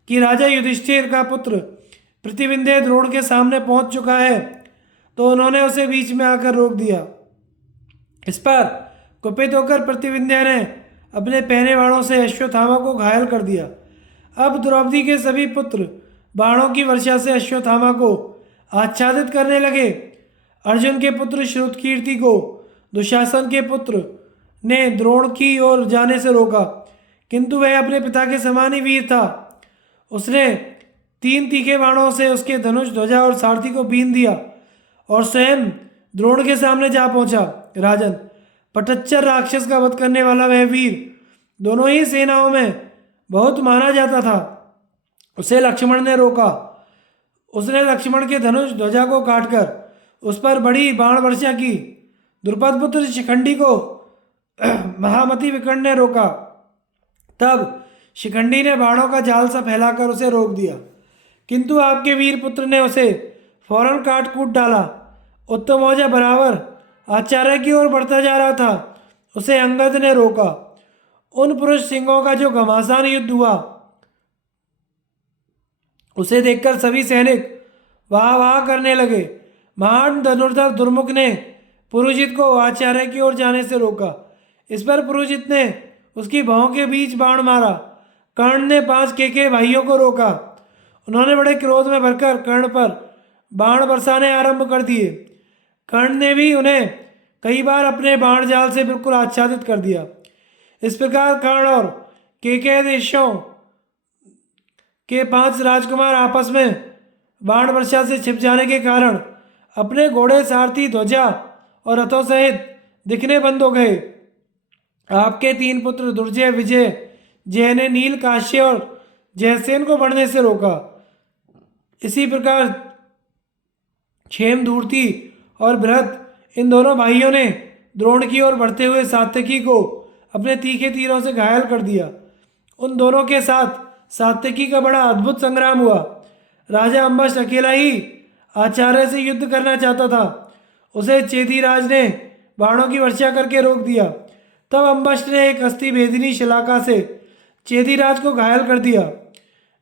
कि राजा युधिष्ठिर का पुत्र प्रतिविंध्य द्रोण के सामने पहुंच चुका है, तो उन्होंने उसे बीच में आकर रोक दिया। इस पर कुपित होकर प्रतिविंध्य ने अपने पहने बाणों से अश्वत्थामा को घायल कर दिया। अब द्रौपदी के सभी पुत्र बाणों की वर्षा से अश्वत्थामा को आच्छादित करने लगे। अर्जुन के पुत्र श्रुतकीर्ति को दुशासन के पुत्र ने द्रोण की ओर जाने से रोका, किंतु वह अपने पिता के समान ही वीर था। उसने 3 तीखे बाणों से उसके धनुष ध्वजा और सारथी को बीन दिया और स्वयं द्रोण के सामने जा पहुंचा। राजन, पटच्चर राक्षस का वध करने वाला वह वीर दोनों ही सेनाओं में बहुत माना जाता था। उसे लक्ष्मण ने रोका। उसने लक्ष्मण के धनुष ध्वजा को काटकर उस पर बड़ी बाण वर्षा की। द्रुपद पुत्र शिखंडी को महामती विकर्ण ने रोका। तब शिखंडी ने बाणों का जाल सा फैलाकर उसे रोक दिया, किंतु आपके वीर पुत्र ने उसे फौरन काट कूट डाला। उत्तमौजा बराबर आचार्य की ओर बढ़ता जा रहा था। उसे अंगद ने रोका। उन पुरुष सिंहों का जो घमासान युद्ध हुआ, उसे देखकर सभी सैनिक वाह वाह करने लगे। महान धनुर्धर दुर्मुख ने पुरोहित को आचार्य की ओर जाने से रोका। इस पर पुरोहित ने उसकी भौं के बीच बाण मारा। कर्ण ने 5 केके भाइयों को रोका। उन्होंने बड़े क्रोध में भरकर कर्ण पर बाण बरसाने आरंभ कर दिए। कर्ण ने भी उन्हें कई बार अपने बाण जाल से बिल्कुल आच्छादित कर दिया। इस प्रकार कर्ण और केके देशों के 5 राजकुमार आपस में बाण वर्षा से छिप जाने के कारण अपने घोड़े, सारथी, ध्वजा और रथों सहित दिखने बंद हो गए। आपके 3 पुत्र दुर्जय, विजय, जय ने नील, काश्य और जयसेन को बढ़ने से रोका। इसी प्रकार क्षेम, धूर्ति और बृहत, इन दोनों भाइयों ने द्रोण की ओर बढ़ते हुए सात्यकी को अपने तीखे तीरों से घायल कर दिया। उन दोनों के साथ सात्यकी का बड़ा अद्भुत संग्राम हुआ। राजा अम्बश अकेला ही आचार्य से युद्ध करना चाहता था। उसे चेदीराज ने बाणों की वर्षा करके रोक दिया। तब अम्बश ने एक अस्थि भेदिनी शिलाका से चेदीराज को घायल कर दिया।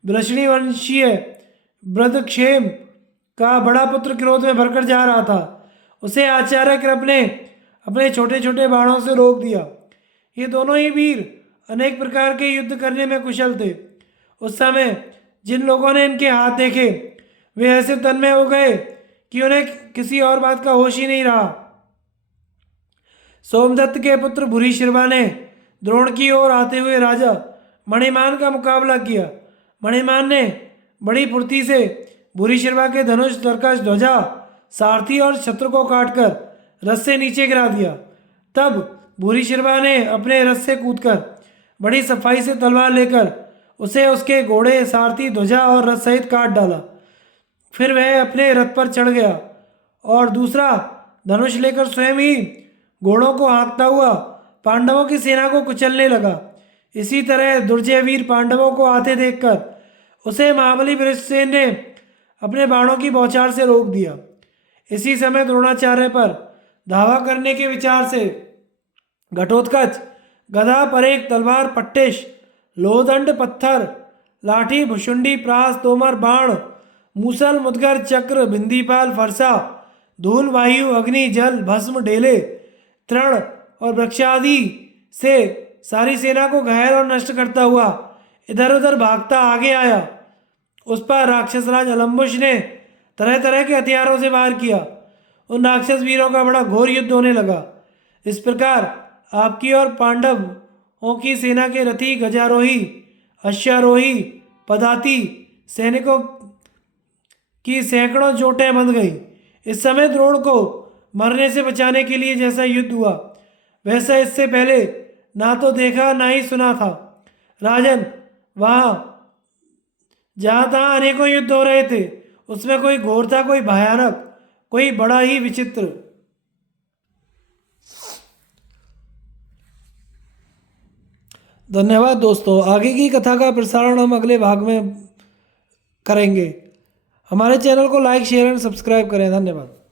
वृषणी वंशीय ब्रदक्षेम का बड़ा पुत्र क्रोध में भरकर जा रहा था। उसे आचार्य कृप ने अपने छोटे छोटे बाणों से रोक दिया। ये दोनों ही वीर अनेक प्रकार के युद्ध करने में कुशल थे। उस समय जिन लोगों ने इनके हाथ देखे, वे ऐसे तन्मय हो गए कि उन्हें किसी और बात का होश ही नहीं रहा। सोमदत्त के पुत्र भूरिश्रवा ने द्रोण की ओर आते हुए राजा मणिमान का मुकाबला किया। मणिमान ने बड़ी फुर्ती से भूरिश्रवा के धनुष, तरकश, ध्वजा, सारथी और छत्र को काटकर रथ से नीचे गिरा दिया। तब भूरिश्रवा ने अपने रथ से कूदकर बड़ी सफाई से तलवार लेकर उसे उसके घोड़े, सारथी, ध्वजा और रथ सहित काट डाला। फिर वह अपने रथ पर चढ़ गया और दूसरा धनुष लेकर स्वयं ही घोड़ों को हाँकता हुआ पांडवों की सेना को कुचलने लगा। इसी तरह दुर्जय वीर पांडवों को आते देखकर उसे महाबली वृषसेन ने अपने बाणों की बौछार से रोक दिया। इसी समय द्रोणाचार्य पर धावा करने के विचार से घटोत्कच गदा, परेख, तलवार, पट्टिश, लोहदंड, पत्थर, लाठी, भुशुंडी, प्रास, तोमर, बाण, मूसल, मुदगर, चक्र, बिंदीपाल, फरसा, धूल, वायु, अग्नि, जल, भस्म, ढेले, तृण और वृक्षादि से सारी सेना को घायल और नष्ट करता हुआ इधर उधर भागता आगे आया। उस पर राक्षसराज अलम्बुश ने तरह तरह के हथियारों से वार किया। उन राक्षस वीरों का बड़ा घोर युद्ध होने लगा। इस प्रकार आपकी और पांडवों की सेना के रथी, गजारोही, अश्वारोही, पदाती सैनिकों की सैकड़ों चोटें बंध गई। इस समय द्रोण को मरने से बचाने के लिए जैसा युद्ध हुआ वैसा इससे पहले ना तो देखा ना ही सुना था। राजन, वहाँ जहाँ तहाँ अनेकों युद्ध हो रहे थे, उसमें कोई घोर था, कोई भयानक, कोई बड़ा ही विचित्र। धन्यवाद दोस्तों। आगे की कथा का प्रसारण हम अगले भाग में करेंगे। हमारे चैनल को लाइक, शेयर एंड सब्सक्राइब करें। धन्यवाद।